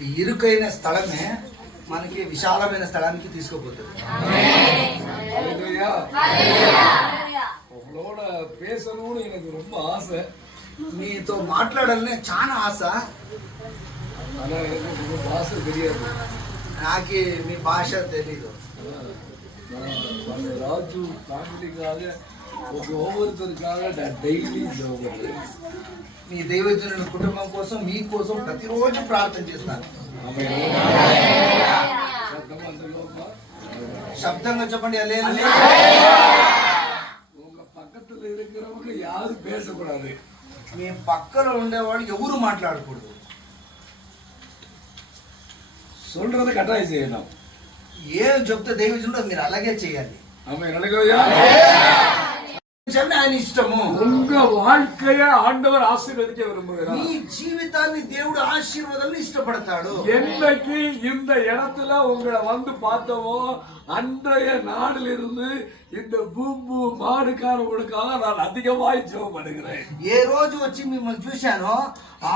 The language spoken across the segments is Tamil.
ఈ ఇరుకైన స్థలమే మనకి విశాలమైన స్థలానికి తీసుకుపోతుంది. உங்களோட பேசணும்னு எனக்கு ரொம்ப ஆசை. మీతో మాట్లాడాలని చాలా ఆశ. ஆனா எனக்கு உங்க பாஷை தெரியாது. నాకు మీ భాష తెలీదు. మన రాజు ఫ్యామిలీకాக ఒక్కొక్కరికాக நான் డైలీ జోగుతాను. మీ దైవజనుల కుటుంబం కోసం మీకోసం ప్రతిరోజు ప్రార్థన చేస్తాను. శబ్దంగా చెప్పండి హల్లెలూయా. உங்க பக்கத்துல இருக்கிறவங்க யாரும் பேசக்கூடாது. మీ పక్కన ఉండేవాళ్ళు ఎవరు మాట్లాడకూడదు. சொல்றத கட்டாயம் செய்யணும். ఏం చెప్తే దైవజనుడు మీరు అలాగే చేయాలి. ஆமென். ஹல்லேலூயா. ఆయన ఇష్టము. உங்க வாழ்க்கையை ஆண்டவர் ஆசீர்வதிக்க விரும்புகிறார். నీ జీవితాన్ని దేవుడు ఆశీర్వాదాలను ఇష్టపడతాడు. என்னைக்கு இந்த இடத்துல உங்களை வந்து பார்த்தவோ அன்றைய நாளிலிருந்து இந்த பூம்பு மாடுக்காரங்களுக்காக நான் அதிகமாய் ஜெபம் பண்ணுகிறேன். ఏ రోజు వచ్చి మిమ్మల్ని చూశానో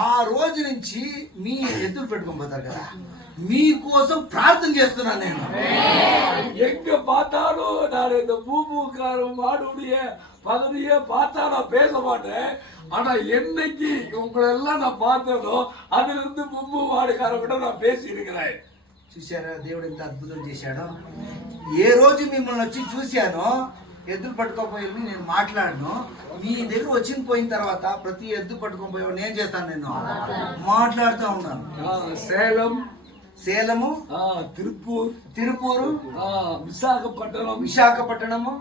ఆ రోజు నుంచి మీ ఎదురు పెట్టుకొని పోతారు కదా, మీకోసం ప్రార్థన చేస్తున్నాను నేను. எங்க பார்த்தாலும் நான் இந்த பூம்புக்கார மாடுடைய பகுதியை பார்த்தா நான் பேச மாட்டேன். ஆனா என்னைக்கு உங்களை எல்லாம் நான் பார்த்தனோ அதுல இருந்து பூம்பு மாடுக்கார கூட நான் பேசி இருக்கிறேன். చూశారా దేవుడు ఎంత అద్భుతం చేశాడో. ఏ రోజు మిమ్మల్ని వచ్చి చూశానో ఎద్దులు పట్టుకోపోయి నేను మాట్లాడను, మీ దగ్గర వచ్చిన పోయిన తర్వాత ప్రతి ఎద్దు పట్టుకొని పోయి నేను చేస్తాను, నేను మాట్లాడుతూ ఉన్నాను. సేలము, తిరుపూరు, విశాఖపట్టణము,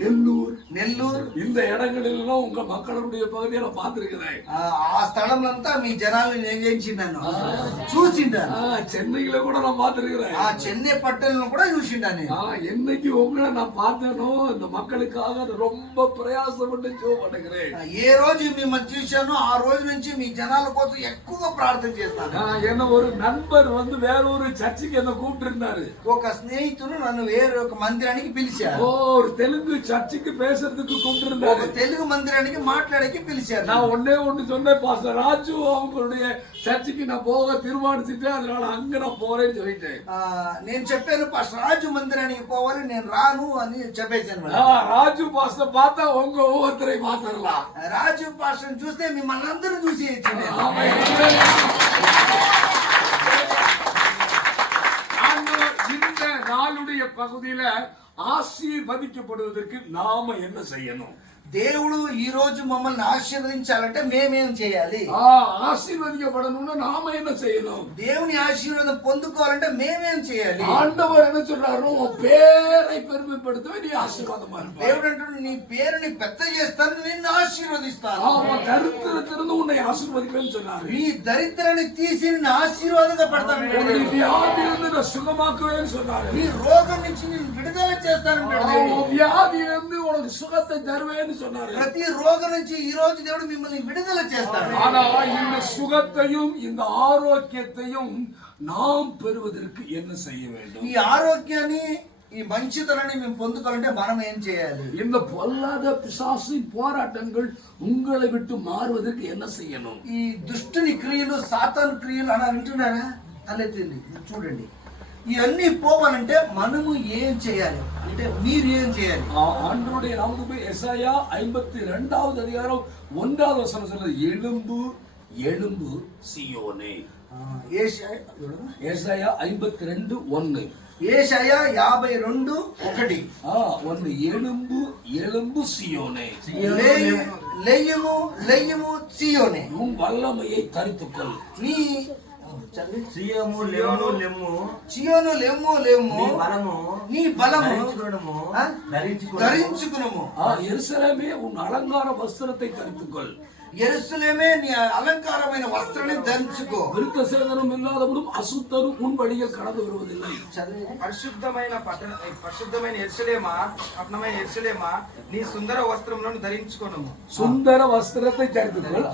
నెల్లూరు இந்த இடங்களிலும் உங்க மக்களுடைய பகுதியில பார்த்திருக்கிறேன். ఆ స్థలంలంతా మీ జనాలు నేను చేయించిండాను, చూసిండాను. சென்னையில கூட நான் பார்த்திருக்கிறேன். ఆ చెన్నై పట్టణంలో కూడా చూసిండాను. என்னைக்கு உங்களை நான் பார்த்தேனோ இந்த மக்களுக்காக ரொம்ப பிரயாசப்பட்டு ஜெபம் பண்ணுகிறேன். ఏ రోజు మిమ్మల్ని చూశానో ఆ రోజు నుంచి మీ జనాల కోసం ఎక్కువగా ప్రార్థన చేస్తాను. என்ன ஒரு நண்பர் வந்து வேற ஒரு சர்ச்சுக்கு என்ன கூப்பிட்டு இருந்தாரு. ఒక స్నేహితుడు నన్ను వేరే ఒక మందిరానికి పిలిచారు. ஒரு தெலுங்கு சர்ச்சுக்கு பேசுறதுக்கு கூப்பிட்டு இருந்தாரு. ఒక తెలుగు మందిరానికి మాట్లాడకి పిలిచారు. நான் ஒண்ணு சொன்னேன், பாஸ்டர் ராஜு அவங்களுடைய சர்ச்சுக்கு நான் போக தீர்மானிச்சுட்டேன், அதனால அங்க நான் போறேன்னு சொல்லிட்டேன். నేను చెప్పాను పాస్టర్ రాజు మందిరానికి పోవాలి, నేను రాను అని చెప్పేశాను. రాజు పాస్టర్ பார்த்தா உங்க ஒவ்வொருத்தரை பார்த்தரலாம். రాజు పాస్టర్ చూస్తే మిమ్మల్ని అందరూ చూసేయచ్చు. இந்த நாளுடைய பகுதியில ஆசீர்வதிக்கப்படுவதற்கு நாம என்ன செய்யணும்? దేవుడు ఈ రోజు మమ్మల్ని ఆశీర్వదించాలంటే మేమేం చేయాలి? ఆశీర్వదించబడనున్నా నామ என்ன செய்யணும்? దేవుని ఆశీర్వాదం పొందుకోవాలంటే మేమేం చేయాలి? ఆండవర్ என்ன சொல்றாரு? உன் பேரை பெருமைப்படுத்த நீ ஆசீர்வாதமா இருப்ப. దేవుడు అంటాడు నీ పేరుని పెద్ద చేస్తాను, నిన్ను ఆశీర్వదిస్తాను. దరిద్రத்திலிருந்து உன்னை ஆசீர்வதிப்பேன்னு சொன்னாரு. నీ దరిద్రాన్ని తీసి నిన్ను ఆశీర్వాదంగా పెడతాను. వ్యాధిயிலிருந்து సుఖமாக்குவேன்னு சொன்னாரு. నీ రోగం నుంచి నిన్ను విడుదల చేస్తానంటాడు. వ్యాధిயிலிருந்து உனக்கு சுகத்தை தருவேன்னு சொன்னாரு. ప్రతి రోగం నుంచి ఈ రోజు దేవుడు మిమ్మల్ని విడుదల చేస్తాడు. ஆனா இந்த சுகத்தையும் இந்த ஆரோக்கியத்தையும் நாம் பெறுவதற்கு என்ன செய்ய வேண்டும்? ఈ ఆరోగ్యాన్ని ఈ మంచితనాన్ని మేము పొందుకోవాలంటే మనం ఏం చేయాలి? இந்த பொல்லாத பிசாசின் போராட்டங்கள் உங்களை விட்டு மாறுவதற்கு என்ன செய்யணும்? ఈ దుష్టుని క్రియలు, సాతాను క్రియలు అని వింటున్నారా? తలెత్తింది చూడండి. ఇవన్నీ పోవాలంటే మనము ఏం చేయాలి అంటే మీరు ఏం చేయాలి? ஆண்டவருடைய நாமத்துக்கு எசாயா 52வது அதிகாரம் 1வது வசனம் சொல்லுது, எலும்பு எலும்பு சீயோனே. ஏசாயா 52:1. ஏசாயா 52:1. எலும்பு எலும்பு சீயோனே, லெய்யுமு லெய்யுமு சீயோனே, உன் வல்லமையை தரித்துக்கொள். நீ సియోను లెమ్ము సియోను లెమ్ము లెమ్ము, నీ బలము ధరించుకునుము. యెరూషలేమే உன் அலங்கார வஸ்திரத்தை தரித்துக்கொள். యెరూషలేమే నీ అలంకారమైన వస్త్రాన్ని ధరించుకో. విరుద్ధ సేదనం ఇల్లాదవനും అశుద్ధரும் உன் வழியில் கடந்து வருவதில்லை. పరిశుద్ధమైన యెరూషలేమా, పట్టణమైన యెరూషలేమా, నీ సుందర వస్త్రములను ధరించుకొను. సుందర వస్త్రத்தை தரித்துக்கொள்.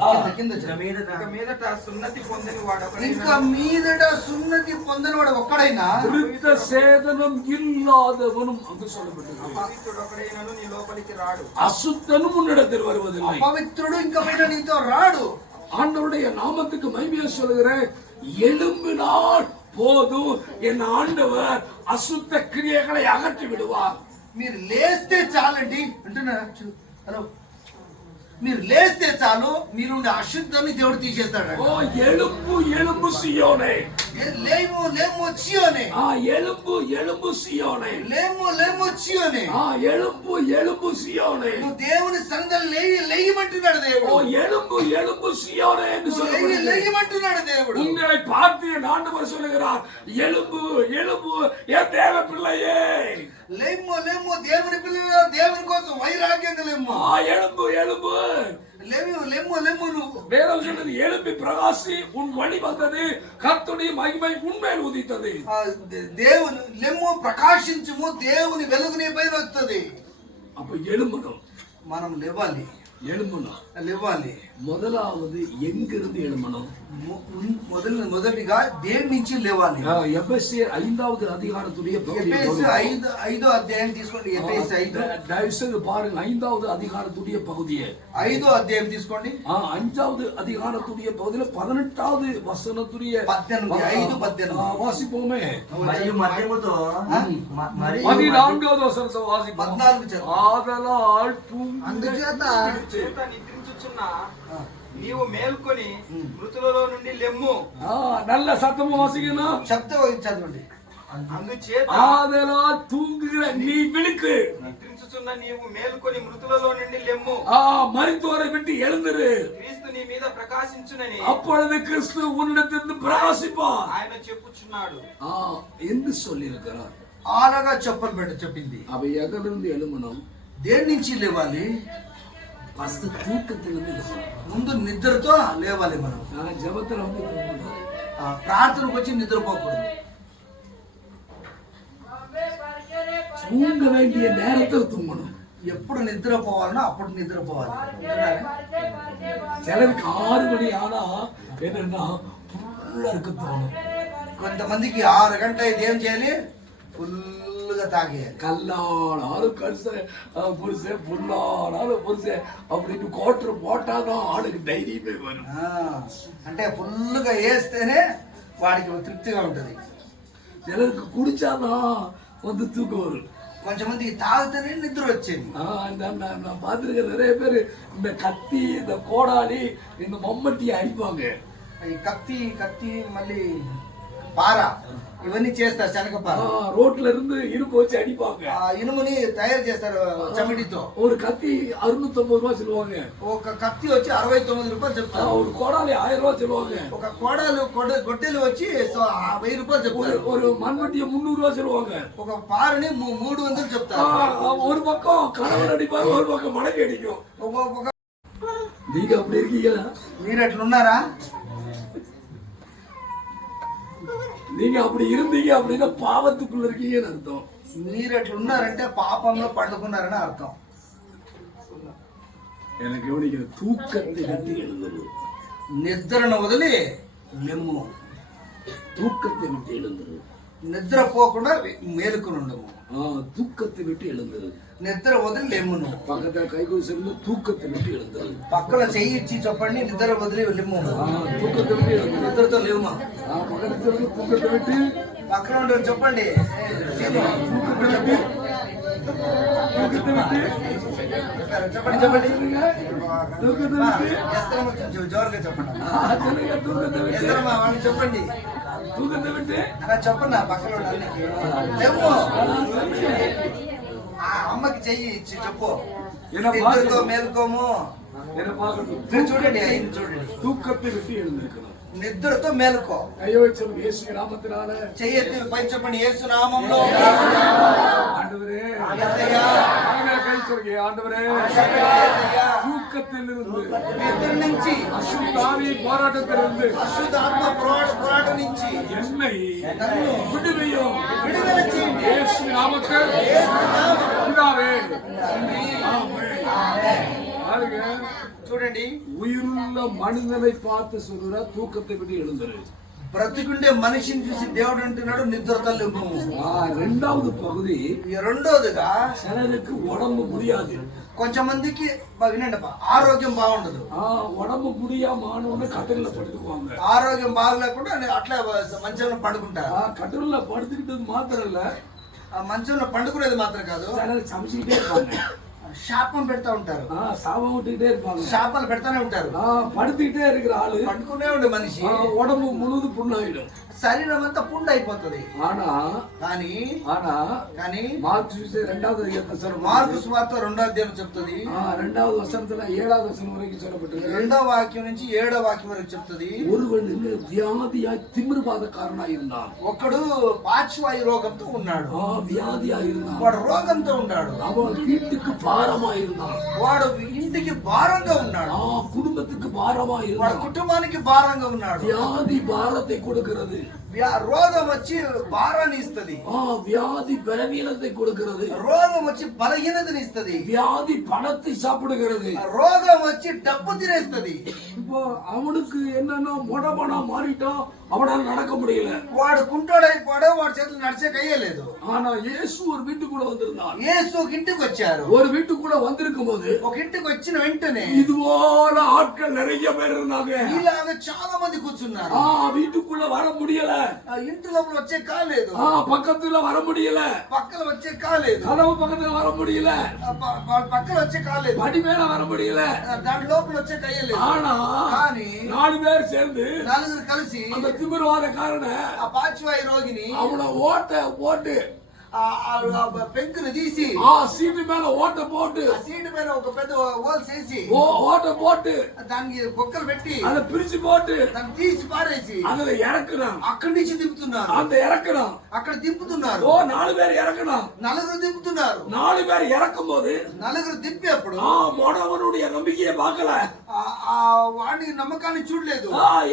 మీదట సున్నతి పొందని వాడొకడు, ఇంకా మీదట సున్నతి పొందనివాడు ఒక్కడైనా, విరుద్ధ సేదనం ఇల్లాదవനും అందు சொல்லப்பட்டது. అపవిత్రుడు ఒకడైనను నీ లోపలికి రాడు, అశుద్ధനും உன்னிடத்தில் வருவதில்லை. అపవిత్రుడు ఇంకా బయట నీతో రాడు. ஆண்டவருடைய நாமத்துக்கு மகிமையை சொல்லுகிறேன். எழும்பினால் போதும், என் ஆண்டவர் அசுத்த கிரியைகளை அகற்றி விடுவார். మీరు లేస్తే చాలండి అంటున్నారా? హలో, మీరు లేస్తే చాలు, మీరుండే అశుద్ధాన్ని దేవుడు తీసేస్తాడు. ஓ எழும்பு எழும்பு சியோனே, లేము లేము చియోనే, எழும்பு எழும்பு சியோனே, లేము లేము చియోనే, எழும்பு எழும்பு சியோனே. నువ్వు దేవుని సన్నిధిలో లేయమంటున్నాడు ஓ దేవుడు. எழும்பு எழும்பு சியோனே என்று சொல்லுகிறார். లేయమంటున్నాడు దేవుడు. உங்களை பார்த்து என் ஆண்டவர் சொல்லுகிறார், எழும்பு எழும்பு என் தேவ பிள்ளையே. లేము లేము దేవుని పిల్లలు, దేవుని కోసం వైరాగ్యంగా లేము. எழும்பு எழும்பு, లేము లేము లేము. నువ్వు வேதம் சொல்லுது, எழும்பி பிரகாசி, உன் வழி வந்தது, கர்த்தருடைய மகிமை உன்மேல் உதித்தது. దేవుని లెమ్ము ప్రకాశించుము, దేవుని వెలుగు నీ పైన వస్తుంది. அப்ப எழும்பணும், మనం లేవాలి, எழும்பணும். లేవాలి. முதலாவது எங்கிருந்து எழும்பணும்? మొదటిగా దేని నుంచి లేవాలి? எபேசியர் 5வது அதிகாரத்துடைய ఎఫెసు 5వ అధ్యాయం తీసుకోండి. ఎఫెసు 5 தயவுசெய்து பாருங்க, 5வது அதிகாரத்துடைய பகுதியை. 5వ అధ్యాయం తీసుకోండి. 5வது அதிகாரத்துடைய பகுதியில 18வது வசனத்துடைய 18 வாசிப்போமே. మరియు మద్యముతో 14வது వసనతో వాసిపోం. 14 ఆదలాల్ చేత నిద్రించుచున్న నీవు మేల్కొని మృతులలో నుండి లెమ్ము. நல்ல சத்தமா வாசிக்கணும். శబ్దం చదవండి. అందుచేత ஆதலால் தூங்குகிற நீ விழுக்கு, నిద్రించుచున్న నీవు మేల్కొని మృతులలో నుండి లెమ్ము. மரித்தோரை விட்டு எழுந்திரு, క్రీస్తు నీ మీద ప్రకాశించునని அப்பொழுது கிறிஸ்து உன்னிடத்திலிருந்து பிரகாசிப்பார் ఆయన చెప్పుచున్నాడు என்று சொல்லி இருக்கிறார். అలాగా చెప్పింది. அவ எதிலிருந்து எழுமணும்? దేని నుంచి లేవాలి? ஃபர்ஸ்ட் தூக்கத்திலிருந்து எழுமணும். ముందు నిద్రతో లేవాలి. మనం ஜெபத்துல வந்து ప్రార్థనకు వచ్చి నిద్రపోకూడదు. தூங்க வேண்டிய நேரத்தில் தூங்கணும். ఎప్పుడు నిద్రపోవాలనో అప్పుడు నిద్రపోవాలి. சிலருக்கு 6 மணி ஆனா என்னன்னா ஃபுல்லா இருக்க தோணும். కొంతమందికి 6 గంటల ఇది ఏం చేయాలి? ఫుల్గా తాగేయాలి. கல்லானாலும் புருஷன் புல்லானாலும் புருஷன் அப்படின்னு கோட்டர் போட்டாதான் ஆளுக்கு தைரியமே வரும். అంటే ఫుల్గా వేస్తేనే వాడికి తృప్తిగా ఉంటది. சிலருக்கு குடிச்சாதான் வந்து தூக்கம் வரும். కొంతమందికి తాగితేనే నిద్ర వచ్చేది. நான் பார்த்துருக்க நிறைய பேர் இந்த கத்தி, இந்த கோடாலி, இந்த மம்மட்டியை அடிப்பாங்க. ఈ కత్తి మళ్ళీ పార ఇవన్నీ చేస్తారు. శనగపార ரோட்ல இருந்து இரும்பு வச்சு அடிப்பாங்க. ఇనుముని తయారు చేస్తారు చమిడితో. ஒரு கத்தி 650 ரூபாய் சொல்லுவாங்க. ఒక కత్తి వచ్చి 69 రూపాయలు చెప్తారు. ஒரு கோடாலி 1000 ரூபாய் சொல்லுவாங்க. ఒక గొడ్డలు వచ్చి 1000 రూపాయలు చెప్తారు. ஒரு மண்வெட்டியை 300 ரூபாய் சொல்லுவாங்க. ఒక పారని 300 చెప్తారు. ஒரு பக்கம் கணவர் அடிப்பாரு, ஒரு பக்கம் மனைவி அடிக்கும். நீங்க அப்படி இருக்கீங்களா? మీరు ఎట్లున్నారా? நீங்க அப்படி இருந்தீங்க அப்படின்னா பாவத்துக்குள்ள இருக்கீங்கன்னு அர்த்தம். మీరు ఎట్లున్నారంటే పాపంలో పండుకున్నారని అర్థం. எனக்கு கவனிக்கிற தூக்கத்தை விட்டு எழுந்தது. నిద్రను వదిలి లెమ్ము. தூக்கத்தை விட்டு எழுந்தது. నిద్రపోకుండా మేలుకుని ఉండము. தூக்கத்தை விட்டு எழுந்தது. నిద్ర వదిలి లెమ్మును. பக்கத்துல கைகூடி சேர்ந்து தூக்கத்தை விட்டு எழுந்தது. పక్కన చెయ్యి ఇచ్చి చెప్పండి, నిద్ర వదిలి లెమ్ము. தூக்கத்தை விட்டு எழுந்தது. నిద్రతో లేవుమా? பக்கத்துல தூக்கத்தை விட்டு పక్కన ఉండే చెప్పండి. చెప్పండి చెప్పండి జోరుగా చెప్పండి. వాళ్ళు చెప్పండి. தூக்கத்தை விட்டு అలా చెప్పండి. ఆ పక్కన లేము. ఆ అమ్మకి చెయ్యి ఇచ్చి చెప్పు, నిద్రతో మేలుకోము. చూడండి, ఆయన చూడండి. தூக்கத்தை விட்டு எழுந்திருக்கணும். నిద్రతో మేలుకో. అయ్యో சொல்லுங்க, இயேசு நாமத்தினால చెయ్యెత్తి పై చెప్పండి. యేసు నామములో ஆண்டவரே, యేసయ్యా, கை சொல்லுங்க. ஆண்டவரே, தூக்கத்திலிருந்து, నిద్ర నుంచి, அசுத்தாவி போராட்டத்திலிருந்து, అశుద్ధాత్మ పోరాటం నుంచి என்னை నన్ను விடுவியும். విడుదల చేయండి. இயேசு நாமத்தில் பிதாவே, ஆமென். பாருங்க, చూడండి, உயிருள்ள மனிதனை பார்த்து சொல்ற தூக்கத்தை விட்டு எழுந்துரு. బ్రతికుండే మనిషిని చూసి దేవుడు అంటున్నాడు నిద్రతో లెమ్ము. 2வது பகுதி, రెండోదిగా சிலருக்கு உடம்பு முடியாது, కొంచెం మందికి వినండి అప్ప, ఆరోగ్యం బాగుండదు. உடம்பு முடியாம ஆனவங்க கட்டில படுத்துக்குவாங்க. ఆరోగ్యం బాగలేకుండా అట్లా మంచంలో పడుకుంటారు. கட்டில படுத்துக்கிட்டது மாத்திரம் இல்ல, ఆ మంచంలో పండుకునేది మాత్రం కాదు, சமைச்சுக்கிட்டே இருப்பாங்க, శాపం పెడతా ఉంటారు, சாபம் விட்டுக்கிட்டே இருப்பாங்க, శాపాలు పెడతానే ఉంటారు. படுத்துக்கிட்டே இருக்கிற ஆளு పండుకునే ఉండే మనిషి உடம்பு முழுது புண்ணாயிடும், శరీరం అంతా పుండు అయిపోతుంది. ஆனா కానీ కానీ మార్కు చూసే 2వ అధ్యాయం మార్కు సువార్త 2వ అధ్యాయం చెప్తుంది. 2వ వచనంలో 7వ వచనం వరకు చెప్పబడింది. 2వ వాక్యం నుంచి 7వ వాక్యం వరకు చెప్తుంది. ஒருவன் வியாதியாய் திமிர்வாதக்காரனாய் இருந்தான். ఒకడు పార్శ్వవాయు రోగంతో ఉన్నాడు. வியாதியாய் இருந்தான். వాడు రోగంతో ఉన్నాడు. அவன் வீட்டுக்கு பாரமாய் இருந்தான். వాడు ఇంటికి భారంగా ఉన్నాడు. குடும்பத்துக்கு பாரமாய் వాడు இருந்தான். కుటుంబానికి భారంగా ఉన్నాడు. வியாதி பாரத்தை கொடுக்கிறது. రోగం వచ్చి భారాన్ని ఇస్తది. வியாதி பலவீனத்தை கொடுக்கிறது. రోగం వచ్చి బలహీనతని ఇస్తది. வியாதி பணத்தை சாப்பிடுகிறது. రోగం వచ్చి డబ్బు తినేస్తది. இப்போ அவனுக்கு என்னன்னா மொடபனா மாறிட்டான், அவனால நடக்க முடியல. వాడు కుంటోడైపోయాడు, వాడి చేతులు నడిచే కయ్యలేదు. ஆனா இயேசு ஒரு வீட்டுக்குள்ள வந்திருந்தான். యేసు ఒక ఇంటికి వచ్చారు. ஒரு வீட்டுக்குள்ள வந்திருக்கும் போது ఒక ఇంటికి వచ్చిన వెంటనే இது போல ஆட்கள் நிறைய பேர் இருந்தாங்க. ఇలాగ చాలా మంది కూర్చున్నారు. வீட்டுக்குள்ள வர முடியல, ఇంటి లోపల వచ్చే కాలేదు, பக்கத்துல வர முடியல, పక్కన వచ్చే కాలేదు, கதவு பக்கத்துல வர முடியல, పక్కన వచ్చే కాలేదు, படி மேல வர முடியல. దాని లోపల వచ్చే కయ్యలేదు. ஆனா కానీ 4 பேர் சேர்ந்து నలుగురు కలిసి அந்த திமிர்வாதக்காரன ఆ పార్శ్వవాయు రోగిని அவனை ஓட்ட போட்டு పెంకును తీసి సీటు మీద ఓట పోட்டு ఆ సీటు పైన ఒక పెద్ద హోల్ చేసి ஓட்ட போட்டு దానికి బొక్కలు పెట్టి அதை பிரிச்சு போட்டு దాన్ని తీసి పారేసి அதுல இறக்குறான். అక్కడి నుంచి దింపుతున్నారు. அந்த இறக்குறான். అక్కడ దింపుతున్నారు. 4 பேர் இறக்குறான். నలుగురు దింపుతున్నారు. 4 பேர் இறக்கும் போது నలుగురు దింపేప్పుడు மொடவனுடைய நம்பிக்கையை பார்க்கல, వాడి నమ్మకాన్ని చూడలేదు.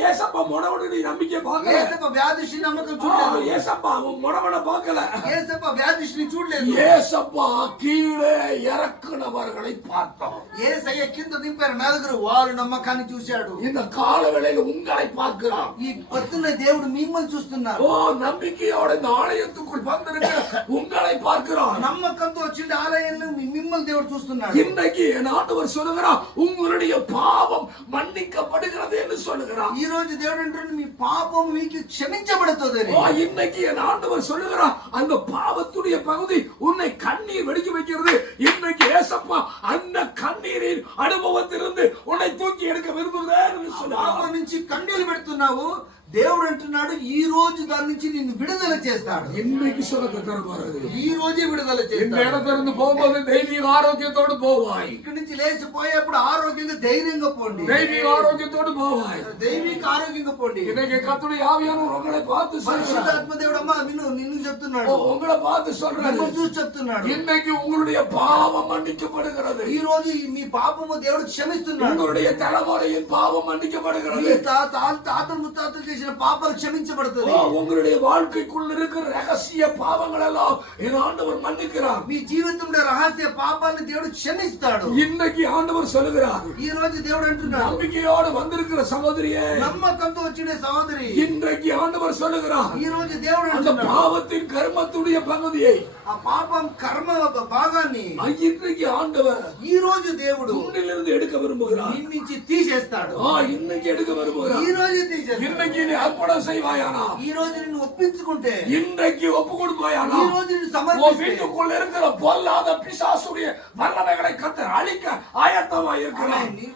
ஏசப்பா மொடவனுடைய நம்பிக்கையை பார்க்கல, యేసప్ప వ్యాధిష్టి నమ్మకం చూడలేదు. ஏசப்பா மொடவனை பார்க்கல, యేసప్ప వ్యాధిష్టిని చూడలేదు. ஏசப்பா கீழே இறக்குனவர்களை பார்த்தோம். యేసయ్య కింద దింపారు నలుగురు, వారు నమ్మకాన్ని చూశాడు. இந்த காலவேளையில உங்களை பார்க்கிறான். ఈ పొద్దున్న దేవుడు మిమ్మల్ని చూస్తున్నారు. நம்பிக்கையோட இந்த ஆலயத்துக்குள் வந்திருக்க உங்களை பார்க்கிறான். నమ్మకంతో వచ్చిన ఆలయంలో మిమ్మల్ని దేవుడు చూస్తున్నాడు. இன்னைக்கு என் ஆண்டவர் சொல்லுகிறான், உங்களுடைய பாவம் மன்னிக்கப்படுகிறது என்று சொல்லுகிறான். ఈ రోజు దేవుడు అంటున్నాడు, మీ పాపం మీకు క్షమించబడుతుంది. இன்னைக்கு என் ஆண்டவர் சொல்லுகிறான், அந்த பாவத்துடைய பகுதி உன்னை கண்ணீர் வெடிக்க வைக்கிறது. இன்னைக்கு ஏசப்பா அந்த கண்ணீரின் அனுபவத்திலிருந்து உன்னை தூக்கி எடுக்க விரும்புகிறேன் என்று சொல்லுகிறான். పాపం నుంచి కన్నీళ్లు పెడుతున్నావు, దేవుడు అంటున్నాడు ఈ రోజు దాని నుంచి నిన్ను విడుదల చేస్తాడు. இன்னைக்கு சுகத்தை தருவாரு. ఈ రోజే విడుదల இந்த చేస్తాడు. இடத்திலிருந்து போகும்போது தெய்வீக ஆரோக்கியத்தோடு போவாய். ఇక్కడి నుంచి లేచిపోయేప్పుడు ఆరోగ్యంగా ధైర్యంగా పోండి. தெய்வீக ஆரோக்கியத்தோடு போவாய். దైవిక ఆరోగ్యంగా పోండి. இன்னைக்கு கர்த்தருடைய ஆவியானவர் உங்களை பார்த்து சொல்றார். పరిశుద్ధాత్మ దేవుడు అమ్మా నిన్ను చెప్తున్నాడు, உங்களை பார்த்து சொல்றாரு, మిమ్మల్ని చూసి చెప్తున్నాడు. இன்னைக்கு உங்களுடைய பாவம் மன்னிக்கப்படுகிறது. ఈ రోజు మీ పాపము దేవుడు క్షమిస్తున్నాడు. உங்களுடைய தலைமுறையின் பாவம் மன்னிக்கப்படுகிறது. మీ తాతలు ముత్తాతలు చేసిన పాపాలు క్షమించబడుతుంది. உங்களுடைய வாழ்க்கைக்குள்ள இருக்கிற ரகசிய பாவங்கள் எல்லாம் என் ஆண்டவர் மன்னிக்கிறார். మీ జీవితంలో రహస్య పాపాలను దేవుడు క్షమిస్తాడు. இன்னைக்கு ஆண்டவர் சொல்லுகிறார், ఈ రోజు దేవుడు అంటున్నాడు, நம்பிக்கையோடு வந்திருக்கிற சகோதரியே, నమ్మకంతో వచ్చిన సహోదరి, இன்றைக்கு ஆண்டவர் சொல்லுகிறார், ఈ రోజు దేవుడు அந்த అంటున్నాడు, பாவத்தின் கர்மத்துடைய பகுதியை, ఆ పాపం కర్మ భాగాన్ని இன்றைக்கு ஆண்டவர் ఈ రోజు దేవుడు உன்னிலிருந்து எடுக்க விரும்புகிறார். నీ నుంచి తీసేస్తాడు. இன்னைக்கு எடுக்க ఈ விரும்புகிறார். రోజు తీసేస్తాడు. இன்னைக்கு நீ அர்ப்பணம் செய்வாயானா, ఈ రోజు నిన్ను ఒప్పించుకుంటే, இன்றைக்கு ஒப்பு கொடுப்பாயானா, ఈ రోజు నిన్ను உன் సమర్పిస్తే, வீட்டுக்குள்ள இருக்கிற பொல்லாத பிசாசுடைய வல்லமைகளை கர்த்தர் அழிக்க ஆயத்தமா இருக்கிறார். నీ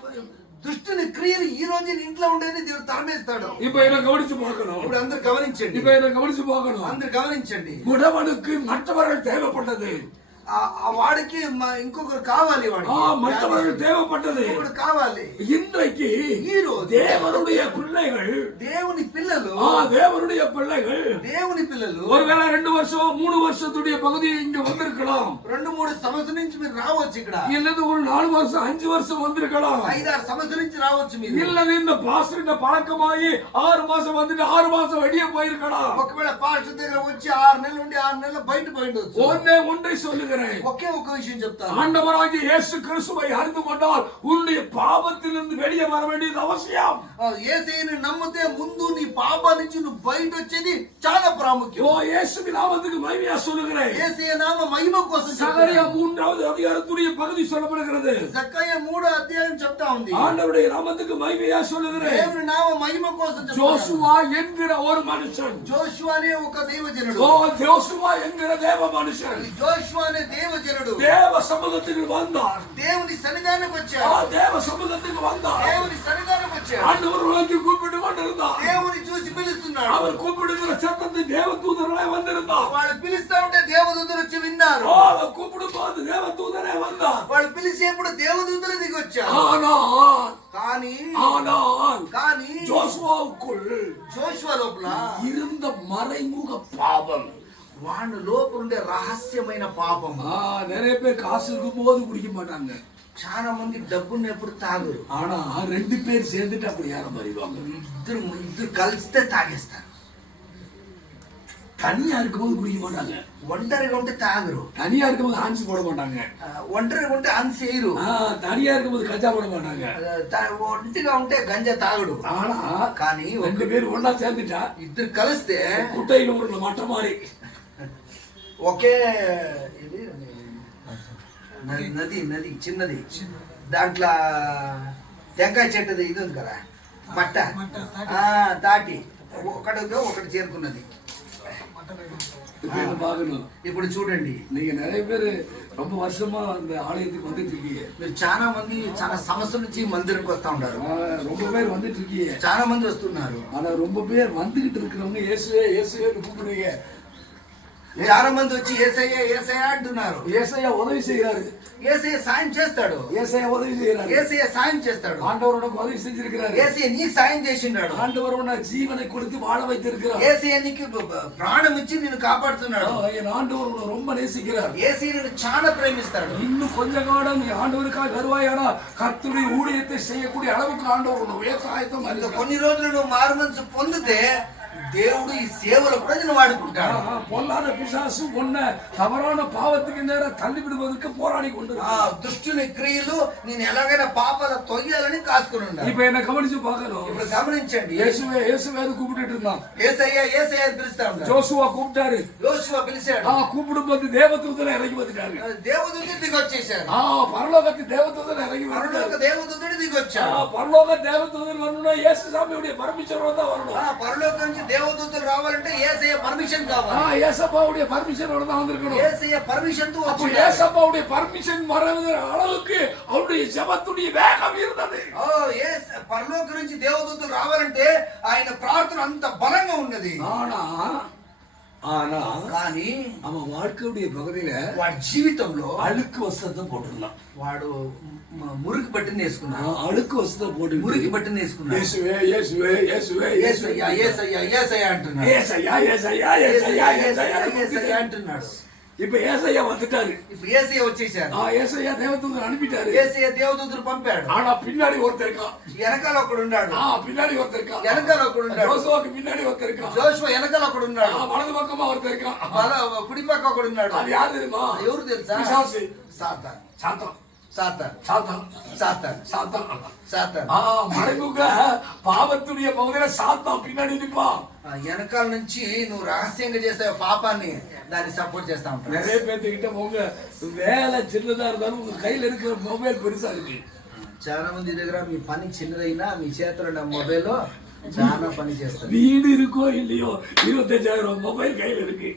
దుష్టుని క్రియలు ఈ రోజు నీ ఇంట్లో ఉండేది దేవుడు తరమేస్తాడు. இப்ப என்ன கவனிச்சு பார்க்கணும். ఇప్పుడు అందరు గమనించండి, இப்ப என்ன கவனிச்சு பார்க்கணும். అందరు గమనించండి. முடவனுக்கு மற்றவர்கள் தேவைப்பட்டது. ఆ వాడికి ఇంకొకరు కావాలి, వాడికి மற்றவர்கள் தேவைப்பட்டது. ఇంకొకరు కావాలి. இன்றைக்கு ఈ రోజు தேவனுடைய பிள்ளைகள், దేవుని పిల్లలు, தேவனுடைய பிள்ளைகள் దేవుని పిల్లలు ஒருவேளை 2 வருஷம் 3 வருஷத்துடைய பகுதி இங்க வந்திருக்கலாம். 2-3 సంవత్సరాల నుంచి మీరు రావచ్చు. ఇక్కడ இல்லது ஒரு 4 வருஷம் 5 வருஷம் வந்திருக்கலாம். 5-6 సంవత్సరాల నుంచి రావచ్చు మీరు. இல்லது இந்த பாஸ்டர் பழக்கமாகி 6 மாசம் வந்துட்டு 6 மாசம் வெளியே போயிருக்கலாம். ఒకవేళ పాస్టర్ దగ్గర వచ్చి 6 నెలలు ఉండి 6 నెలలు బయట పోయిండొచ్చు. ஒன்றை சொல்லுகிறேன், சொல்லுகிறேன். ఒకే ఒక విషయం చెప్తాను. ஆண்டவராகிய இயேசு கிறிஸ்துவை அறிந்து கொண்டால் உன்னுடைய பாவத்திலிருந்து வெளியே வர வேண்டியது அவசியம். యేసయ్యని నమ్మితే ముందు నీ పాపం నుంచి నువ్వు బయట వచ్చేది చాలా ప్రాముఖ్యం. ஓ இயேசுவின் நாமத்துக்கு மகிமையா சொல்லுகிறேன். యేసయ్య నామ మహిమ కోసం சகரியா 3வது அதிகாரத்துடைய பகுதி சொல்லப்படுகிறது. జక్కయ్య 3వ అధ్యాయం చెప్తా ఉంది. ஆண்டவருடைய நாமத்துக்கு மகிமையா சொல்லுகிறேன். దేవుని నామ మహిమ కోసం చెప్తాను. ஜோசுவா என்கிற ஒரு மனுஷன். జోషువా అనే ఒక దైవజనుడు. ஓ ஜோசுவா என்கிற தேவ மனுஷன். జోషువా అనే దైవజనుడు தேவ சமூகத்துக்கு வந்தார். దేవుని సన్నిధానానికి ஆ వచ్చాడు. தேவ சமூகத்துக்கு வந்தார். దేవుని సన్నిధానానికి వచ్చాడు. ஆண்டவர் வந்து கூப்பிட்டு கொண்டிருந்தார். దేవుని చూసి పిలుస్తున్నాడు. அவர் கூப்பிடுகிற சத்தத்தை தேவதூதர்களே வந்திருந்தார். వాళ్ళు పిలుస్తా ఉంటే దేవదూతలు వచ్చి విన్నారు. ஓ அவர் கூப்பிடும் போது தேவதூதரே வந்தார். వాళ్ళు పిలిచేప్పుడు దేవదూతలు దిగి వచ్చారు. కానీ ஜோசுவாவுக்குள் జోషువా లోపల இருந்த மறைமுக பாவம். వాడు లోపల ఉండే రహస్యమైన పాపం. நிறைய பேர் காசு இருக்கும் போது குடிக்க மாட்டாங்க. చాలా మంది డబ్బుని ఎప్పుడు తాగరు. ஆனா 2 பேர் சேர்ந்துட்டு அப்படி யாரும் மறிவாங்க. ఇద్దరు కలిస్తే తాగేస్తారు. தனியா இருக்கும்போது குடிக்க மாட்டாங்க. ఒంటరిగా ఉంటే తాగరు. தனியா இருக்கும்போது ஆன்ஸ் போட மாட்டாங்க. ఒంటరిగా ఉంటే అన్స్ చేయరు. தனியா இருக்கும்போது கஞ்சா போட மாட்டாங்க. ఒంటిగా ఉంటే గంజా తాగడు. ஆனா కానీ 2 பேர் ஒண்ணா சேர்ந்துட்டா ఇద్దరు కలిస్తే குட்டையில ஊர்ல மட்ட மாதிரி ఒకే ఇది నది చిన్నది, దాంట్లో టెంకాయ చెట్టుది ఇది ఉంది కదా మట్ట తాటి ఒకటి చేరుకున్నది. ఇప్పుడు చూడండి, நீங்க நிறைய பேர் ரொம்ப வருஷமா அந்த ஆலயத்துக்கு வந்துட்டு இருக்கீங்க. మీరు చాలా మంది చాలా సంవత్సరం నుంచి మందిరంకి వస్తా ఉంటారు. ரொம்ப பேர் வந்துட்டு இருக்கீங்க. చాలా మంది వస్తున్నారు. ஆனா ரொம்ப பேர் வந்துகிட்டு இருக்கிறவங்க இயேசுவே இயேசுவேன்னு கூப்பிடுவீங்க. చాలా మంది వచ్చి యేసయ్య యేసయ్య అంటున్నారు. యేసయ్య ఉదవి செய்யறாரு. యేసయ్య సాయం చేస్తాడు. యేసయ్య ఉదవి செய்யறாரு. యేసయ్య సాయం చేస్తాడు. ஆண்டவர் உனக்கு உதவி செஞ்சிருக்கிறாரு. యేసయ్య నీకు సాయం చేసిండాడు. ஆண்டவர் உனக்கு ஜீவனை கொடுத்து வாழ வைத்திருக்கிறார். యేసయ్య నీకు ప్రాణం ఇచ్చి నిన్ను కాపాడుతున్నాడు. என் ஆண்டவர் உன்னை ரொம்ப நேசிக்கிறார். యేసయ్య నిన్ను చాలా ప్రేమిస్తాడు. இன்னும் கொஞ்ச காலம் நீ ஆண்டவருக்காக வருவாயானா கர்த்தருடைய ஊழியத்தை செய்யக்கூடிய அளவுக்கு ஆண்டவர் உன்னை உயர்த்த ஆயத்தம். కొన్ని రోజులు నువ్వు మారుమనసు పొందితే దేవుడు ఈ సేవలో కూడా నేను వాడుకుంటాడు. பொல்லாத பிசாசு உன்னை தவறான பாவத்துக்கு நேரம் தள்ளி விடுவதற்கு போராடி கொண்டு దుష్టుని క్రియలు నేను ఎలాగైనా పాపాల తొయ్యాలని కాసుకుని ఉన్నాను. இப்ப என்ன கவனிச்சு பார்க்கணும். ఇప్పుడు గమనించండి, இயேசுவே இயேசுவே கூப்பிட்டு இருந்தான். యేసయ్య యేసయ్య పిలుస్తా ఉన్నాడు. ஜோசுவா கூப்பிட்டாரு. యోషువా పిలిచాడు. கூப்பிடும் போது தேவதூதன் இறங்கி வந்துட்டாரு. దేవదూతలు దిగి వచ్చేసారు. பரலோகத்து தேவதூதன் இறங்கி పరలోక దేవదూతడు దిగి వచ్చాడు. பரலோக தேவதூதன் வரணும்னா இயேசு சாமியுடைய பர்மிஷனோட தான் வரணும். పరలోకం నుంచి దేవదూతలు రావాలంటే యేసయ్య పర్మిషన్ కావాలి. இயேசப்பாவுடைய பர்மிஷனோட தான் வந்திருக்கணும். యేసయ్య పర్మిషన్ తో அப்ப இயேசப்பாவுடைய பர்மிஷன் வரதுற அளவுக்கு அவருடைய ஜெபத்துடைய வேகம் இருந்தது. పరలోకం నుంచి దేవదూతలు రావాలంటే ఆయన ప్రార్థన అంత బలంగా ఉన్నది. ஆனா కానీ அவன் வாழ்க்கையுடைய பகுதியில వాడి జీవితంలో அழுக்கு వస్త్రం போட்டுருந்தான். వాడు మురికి బట్టని వేసుకున్నాడు. అழுக்கு వస్త్రం పోட்டு మురికి బట్టని వేసుకున్నాడు. యేసువే యేసువే యేసువే యేసయ్య యేసయ్య యేసయ్య అంటున్నాడు. యేసయ్య యేసయ్య యేసయ్య యేసయ్య అంటున్నాడు. இப்ப ஏசாயா வந்துட்டாரு. இப்ப యేసయ్య వచ్చేసారు. ஏசாயா தேவதூதனை அனுப்பிட்டாரு. యేసయ్య దేవదూతను పంపాడు. ஆனா பின்னாடி ஒருத்தர் இருக்கான். వెనకాల ఒకడు ఉన్నాడు. பின்னாடி ஒருத்தர் இருக்கான். వెనకాల ఒకడు ఉన్నాడు. யோசுவாக்கு பின்னாடி ஒருத்தர் இருக்கான். యోషువా వెనకాల ఒకడు ఉన్నాడు. வலது பக்கமா ஒருத்தர் இருக்கான். కుడి పక్క ఒకడు ఉన్నాడు. அது யாரு தெரியுமா? ఎవరు తెలుసా? பிசாசு. సాతాన్. சாத்தான். సాతాన్. சாத்தான். సాతాన్. சாத்தான். సాతాన్. மறைமுக பாவத்துடைய பகுதியில சாத்தான் பின்னாடி நிற்பான். వెనకాల నుంచి నువ్వు రహస్యంగా చేసే పాపాన్ని దాన్ని సపోర్ట్ చేస్తా ఉంటావు. நிறைய பேர்த்துக்கிட்ட உங்க வேலை சின்னதா இருந்தாலும் உங்க கையில இருக்கிற மொபைல் பெருசா இருக்கு. చాలా మంది దగ్గర మీ పని చిన్నదైనా మీ చేతిలో ఉన్న మొబైల్ చాలా పని చేస్తారు. வீடு இருக்கோ இல்லையோ 25,000 மொபைல் கையில இருக்கு.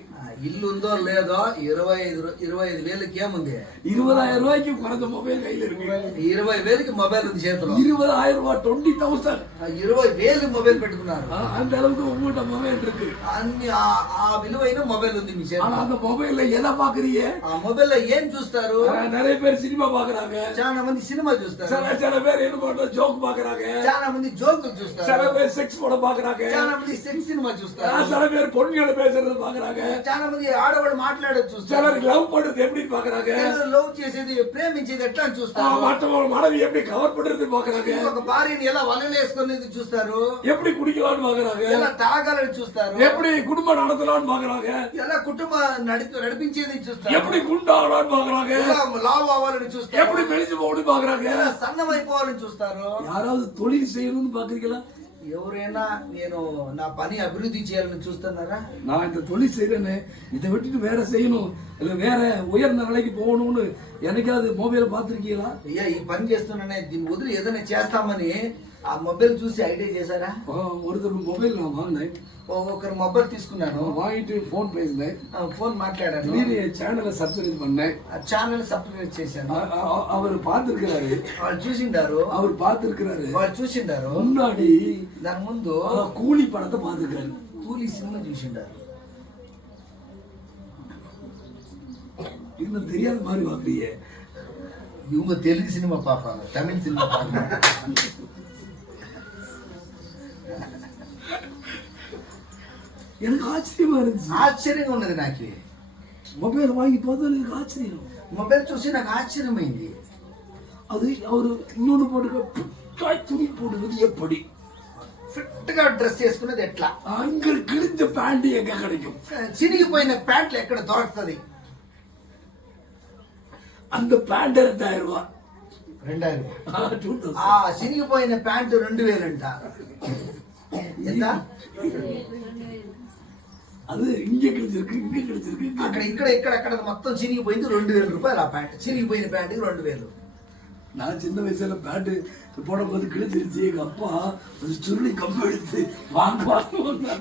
ఇల్లు ఉందో లేదో 25,000కి ఏముంది? 20,000 రూపాయకి కొరత మొబైల్ கையில இருக்கு. 20,000కి మొబైల్ ఉంది చేతిలో. 20,000 ரூபாய் 20,000. 20,000 మొబైల్ పెట్టుకున్నారు. அந்த அளவுக்கு உங்ககிட்ட மொபைல் இருக்கு. అన్ని ఆ విలువైన మొబైల్ ఉంది మీ చేతిలో. ஆனா அந்த మొబైல்ல எதை பாக்குறீங்க? ఆ మొబైల్లో ఏం చూస్తారు? நிறைய பேர் సినిమా பாக்குறாங்க. చాలా మంది సినిమా చూస్తారు. சில பேர் என்ன பண்றாங்க? ஜோக் பாக்குறாங்க. చాలా మంది జోకులు చూస్తారు. சில பேர் செக்ஸ் படம் பாக்குறாங்க, చాలా మంది సెక్స్ సినిమా చూస్తారు, சில பேர் பொண்ணுங்களை பேசுறது பாக்குறாங்க, చాలా మంది ఆడవాళ్ళు మాట్లాడేది చూస్తారు, சிலருக்கு லவ் பண்றது எப்படி பாக்குறாங்க, లవ్ చేసేది ప్రేమించేది ఎట్లా అని చూస్తారు, மற்றவங்க மனைவி எப்படி కవర్ பண்றது பாக்குறாங்க, ఒక భార్యని ఎలా వలలేసుకునేది చూస్తారు, எப்படி కుడికலாம்னு பாக்குறாங்க, ఎలా తాగాలని చూస్తారు, எப்படி కుటుంబం நடத்தலாம்னு பாக்குறாங்க, ఎలా కుటుంబ నడిపించేది చూస్తారు, எப்படி గుండాగలాம்னு பாக்குறாங்க, ఎలా లావ్ అవ్వాలని చూస్తారు, எப்படி மெலிஞ்சு போகணும்னு பாக்குறாங்க. ఎలా సన్నమైపోవాలని చూస్తారు. யாராவது தொழில் செய்யணும்னு பாக்குறீங்களா? ఎవరైనా నేను నా పని అభివృద్ధి చేయాలని చూస్తున్నారా? நான் இந்த தொழில் செய்யறேன்னு இதை விட்டுட்டு வேற செய்யணும் இல்ல வேற உயர்ந்த நிலைக்கு போகணும்னு என்னைக்காவது மொபைல பாத்திருக்கீங்களா? అయ్యా ఈ పని చేస్తున్నానే దీన్ని వదిలి ఏదైనా చేస్తామని ఆ మొబైల్ చూసి ఐడియా చేశారా? ஒருத்தர் மொபைல் நான் வாங்கினேன், ఒకరు మొబైల్ తీసుకున్నాను, வாங்கிட்டு போன் பேசினேன், ఫోన్ మాట్లాడాను, திடீர்னு சேனலை சப்ஸ்கிரைப் பண்ணேன், ఛానల్ సబ్స్క్రైబ్ చేశాను, அவர் பார்த்திருக்கிறாரு, వాళ్ళు చూసిండారు, அவர் பார்த்திருக்கிறாரு, వాళ్ళు చూసిండారు, முன்னாடி దాని ముందు கூலி படத்தை பார்த்திருக்கிறாரு, కూలీ సినిమా చూసిండారు. இன்னும் தெரியாத மாதிரி பாக்குறீங்க. இவங்க தெலுங்கு சினிமா பார்ப்பாங்க, தமிழ் சினிமா பார்ப்பாங்க. எனக்கு ஆச்சரியமா இருந்துச்சு, ఆశ్చర్యంగా ఉన్నది నాకు. மொபைல் வாங்கி பார்த்தா எனக்கு ஆச்சரியம். మొబైల్ చూసి నాకు ఆశ్చర్యమైంది. அது அவரு இன்னொன்னு போட்டு துணி போடுறது எப்படி, ఫిట్ గా డ్రెస్ చేసుకున్నది ఎట్లా, அங்க கிழிஞ்ச பேண்ட் எங்க கிடைக்கும், చినిగిపోయిన ప్యాంట్లు ఎక్కడ దొరుకుతుంది, அந்த பேண்ட் 2000 ரூபாய், 2000. ఆ చినిగిపోయిన ప్యాంటు 2000 అంట. ఎంత? அது இங்க கிடைச்சிருக்கு, இங்க கிடைச்சிருக்கு, అక్కడ ఇక్కడ ఇక్కడ అక్కడ మొత్తం చినిగిపోయింది 2000 రూపాయలు. ఆ ప్యాంట్ చినిగిపోయిన ప్యాంటుకి 2000. நான் சின்ன வயசுல பேண்ட் போடும்போது கிழிச்சிருச்சு, எங்க அப்பா ஒரு சுருளி கம்பு எடுத்து வாங்க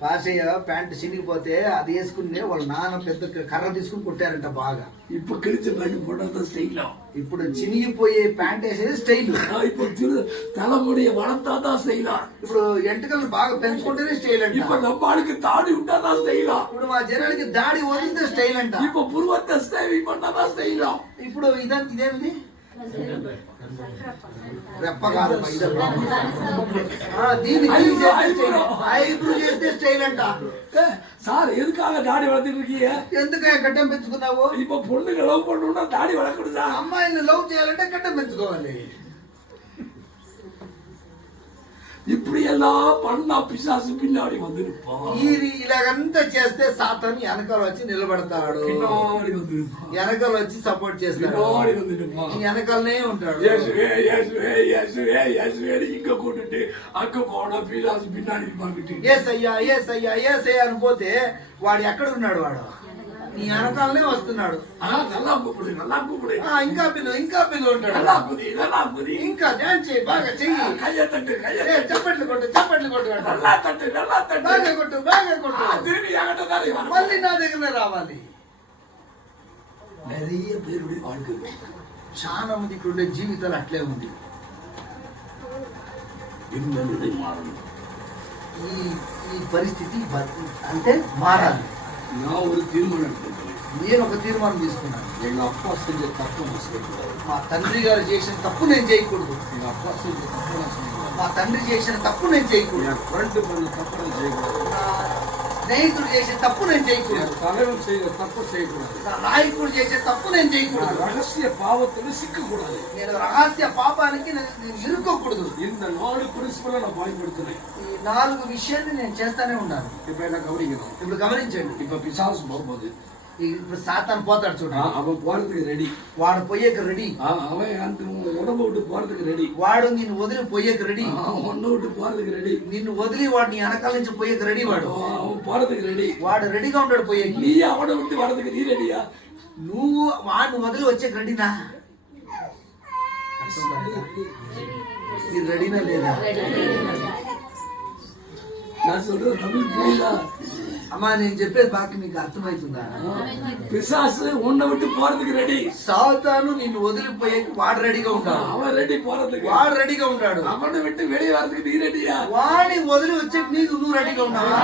పాసయ్య ప్యాంటు చినిగిపోతే అది వేసుకునే వాళ్ళ నాన్న పెద్ద కర్ర తీసుకుని కొట్టారంట బాగా. இப்ப கிழிச்ச பேண்ட் போட்டா ஸ்டைலா, ఇప్పుడు చినిగిపోయే ప్యాంట్ వేసేది స్టైల్. இப்ப தலைமுடிய வளர்த்தாதான் ஸ்டைலா, ఇప్పుడు ఎంటుకలు బాగా పెంచుకుంటేనే స్టైల్ అంట. இப்ப நம்ம ஆளுக்கு தாடி விட்டாதான் ஸ்டைலா, ఇప్పుడు మా జనాలకి దాడి వదిలితే స్టైల్ అంట. இப்ப புருவத்தை ஸ்டைலிங் பண்ணாதான் ஸ்டைலா. ఇప్పుడు ఇదేమిది రెప్ప కాదు, దీన్ని ఐబ్రో చేస్తే స్టైల్ అంట. சார் எதுக்காக தாடி வளர்த்துட்டு இருக்கீங்க? ఎందుకే గడ్డం పెంచుకున్నావు? இப்ப பொண்ணுங்க லவ் பண்ணணும்னா தாடி வளர்க்கணுதா? అమ్మాయిని లవ్ చేయాలంటే గడ్డం పెంచుకోవాలి. இப்படி எல்லாம் பண்ணா பிசாசு பின்னாடி வந்து நிற்பான். ఇలాగంతా చేస్తే సాతాను వెనకాల వచ్చి నిలబడతాడు, பின்னாடி வந்து நிற்பான், వెనకాల వచ్చి సపోర్ట్ చేస్తాడు, பின்னாடி வந்து நிற்பான். వెనకాలనే ఉంటాడు. இயேசுவே இயேசுவே இயேசுவே இயேசுவே இங்க கூட்டிட்டு அங்க போனா பிசாசு பின்னாடி நிற்பாங்கிட்டு. ఏసయ్యా ఏసయ్యా ఏసయ్యా అని పోతే వాడు ఎక్కడ ఉన్నాడు? వాడు నీ వెనకాలనే వస్తున్నాడు. நல்லா கூப்பிடு, நல்லா கூப்பிடு, ఇంకా పిల్లు ఉంటాడు. நல்லா குதி, நல்லா குதி, ఇంకా డాన్స్ చేయి, బాగా చెయ్యి, கையை தட்டு, கையை தட்டு, చప్పట్లు కొట్టు, చప్పట్లు కొట్టు, நல்லா தட்டு, நல்லா தட்டு, బాగా కొట్టు, బాగా కొట్టు. திரும்பி என்கிட்ட தான் வரணும். మళ్ళీ నా దగ్గర రావాలి. நிறைய பேருடைய வாழ்க்கை చాలా మంది ఇక్కడ ఉండే జీవితాలు అట్లే ఉంది. இருந்தாலும் இதை மாறணும். ఈ పరిస్థితి అంటే మారాలి. நான் ஒரு தீர்மானம் எடுத்துக்கிறேன். నేను ఒక తీర్మానం తీసుకున్నాను. எங்க அப்பா செஞ்ச தப்பு நான் செய்யக்கூடாது. మా తండ్రి గారు చేసిన తప్పు నేను చేయకూడదు. எங்க அப்பா செஞ்ச தப்பு நான் செய்யக்கூடாது. మా తండ్రి చేసిన తప్పు నేను చేయకూడదు. என் ஃப்ரெண்டு பண்ண தப்பு நான் செய்யக்கூடாது. నా స్నేహితుడు చేసే తప్పు నేను చేయకూడదు. என் தலைவன் செய்த தப்பு செய்யக்கூடாது. నా నాయకుడు చేసే తప్పు నేను చేయకూడదు. நான் ரகசிய பாவத்தில் சிக்கக்கூடாது. నేను రహస్య పాపానికి నేను ఇరుక్కోకూడదు. இந்த 4 பிரின்சிபலை நான் பயன்படுத்தினேன். ఈ 4 విషయాన్ని నేను చేస్తానే ఉన్నాను. இப்ப என்ன கவனிக்கணும்? ఇప్పుడు గమనించండి. இப்ப பிசாசு போகும்போது ఇప్పుడు సాతాను పోతాడు చూడండి. அவன் போறதுக்கு ரெடி. వాడు పోయేకి రెడీ. அவன் அந்த உடம்பு விட்டு போறதுக்கு ரெடி. వాడు నిన్ను వదిలి పోయేకి రెడీ. ஒன்ன விட்டு போறதுக்கு ரெடி. నిన్ను వదిలి వాడు నీ వెనకాల నుంచి పోయేకి రెడీ. వాడు அவன் போறதுக்கு ரெடி. వాడు రెడీగా ఉంటాడు పోయేకి. நீ அவனை விட்டு வரதுக்கு நீ ரெடியா? నువ్వు వాడిని వదిలి వచ్చేకి రెడీనా? మీరు రెడీనా లేదా? நான் சொல்றது தமிழ் புரியுதா? అమ్మా నేను చెప్పేది బాగా మీకు అర్థమవుతుందా? பிசாசு உன்னை விட்டு போறதுக்கு ரெடி. సాతాను నిన్ను వదిలిపోయేకి వాడు రెడీగా ఉంటాడు. அவன் ரெடி போறதுக்கு. వాడు రెడీగా ఉంటాడు. அவனை விட்டு வெளியே வரதுக்கு நீ ரெடியா? వాడిని వదిలి వచ్చేకి నువ్వు రెడీగా ఉన్నావా?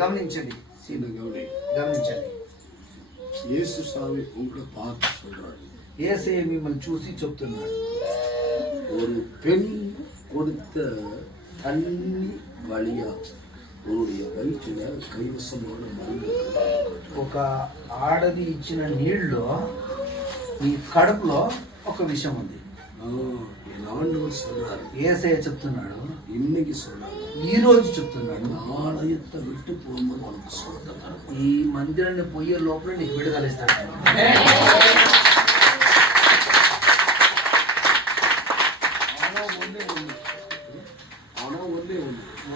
கவனிంచండి, சீன கவனி. గమనించండి. இயேசு சாமி உங்களை பார்த்து சொல்றாரு, యేసయ్య మిమ్మల్ని చూసి చెప్తున్నాడు, ஒரு பெண் கொடுத்த தண்ணி வழியா உன்னுடைய வயிற்றுல கைவசமான மருந்து ఒక ఆడది ఇచ్చిన నీళ్ళు నీ కడుపులో ఒక విషయం ఉంది. என் ஆண்டவர் சொல்றாரு, యేసయ్య చెప్తున్నాడు, இன்னைக்கு சொல்றாரு, ఈ రోజు చెప్తున్నాడు, ஆலயத்தை விட்டு போகும்போது உனக்கு சொல்றாரு, ఈ మందిరాన్ని పోయే లోపల నీకు విడుదల ఇస్తాడు.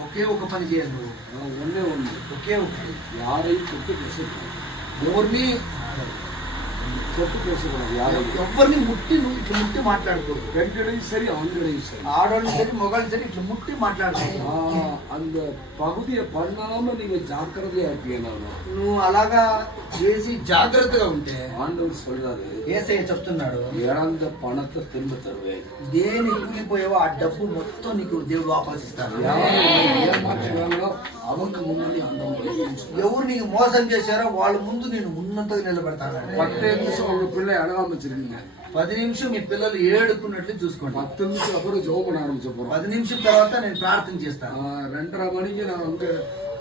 ఒకే ఒక పని చేయాలి నువ్వు, ఒకే ఒకటి. யாரையும் தொட்டு பேசக்கூடாது, ఎవరిని தொட்டு பேசக்கூடாது, ఎవరిని ముట్టి నువ్వు ఇట్లా ముట్టి మాట్లాడకూడదు. பெண்களையும் சரி ஆண்களையும் சரி, ఆడవాళ్ళు సరి మొగాళ్ళు సరి ఇట్లా ముట్టి మాట్లాడకూడదు. அந்த பகுதியை பண்ணாம நீங்க ஜாக்கிரதையா இருப்பீங்க. నువ్వు అలాగా చేసి జాగ్రత్తగా ఉంటే ஆண்டவர் சொல்றாரு, యేసయ్య చెప్తున్నాడు, இழந்த பணத்தை திரும்ப தருவேன். దేని కూలిపోయావో ఆ డబ్బు మొత్తం నీకు దేవుడు వాపసిస్తాడు. ஏமாற்றுறாங்களோ அவங்க முன்னாடி ஆண்டவர் ఎవరు నీకు మోసం చేశారో వాళ్ళ ముందు నేను ఉన్నంతగా నిలబెడతాను. 10 நிமிஷம் உங்க பிள்ளை அழகாம வச்சிருக்கீங்க, 10 నిమిషం మీ పిల్లలు ఏడుకున్నట్లు చూసుకోండి. 10 நிமிஷம் அப்புறம் ஜெபம் பண்ண ஆரம்பிச்ச போறோம். 10 నిమిషం తర్వాత నేను ప్రార్థన చేస్తాను. 2:30 மணிக்கு நான் வந்து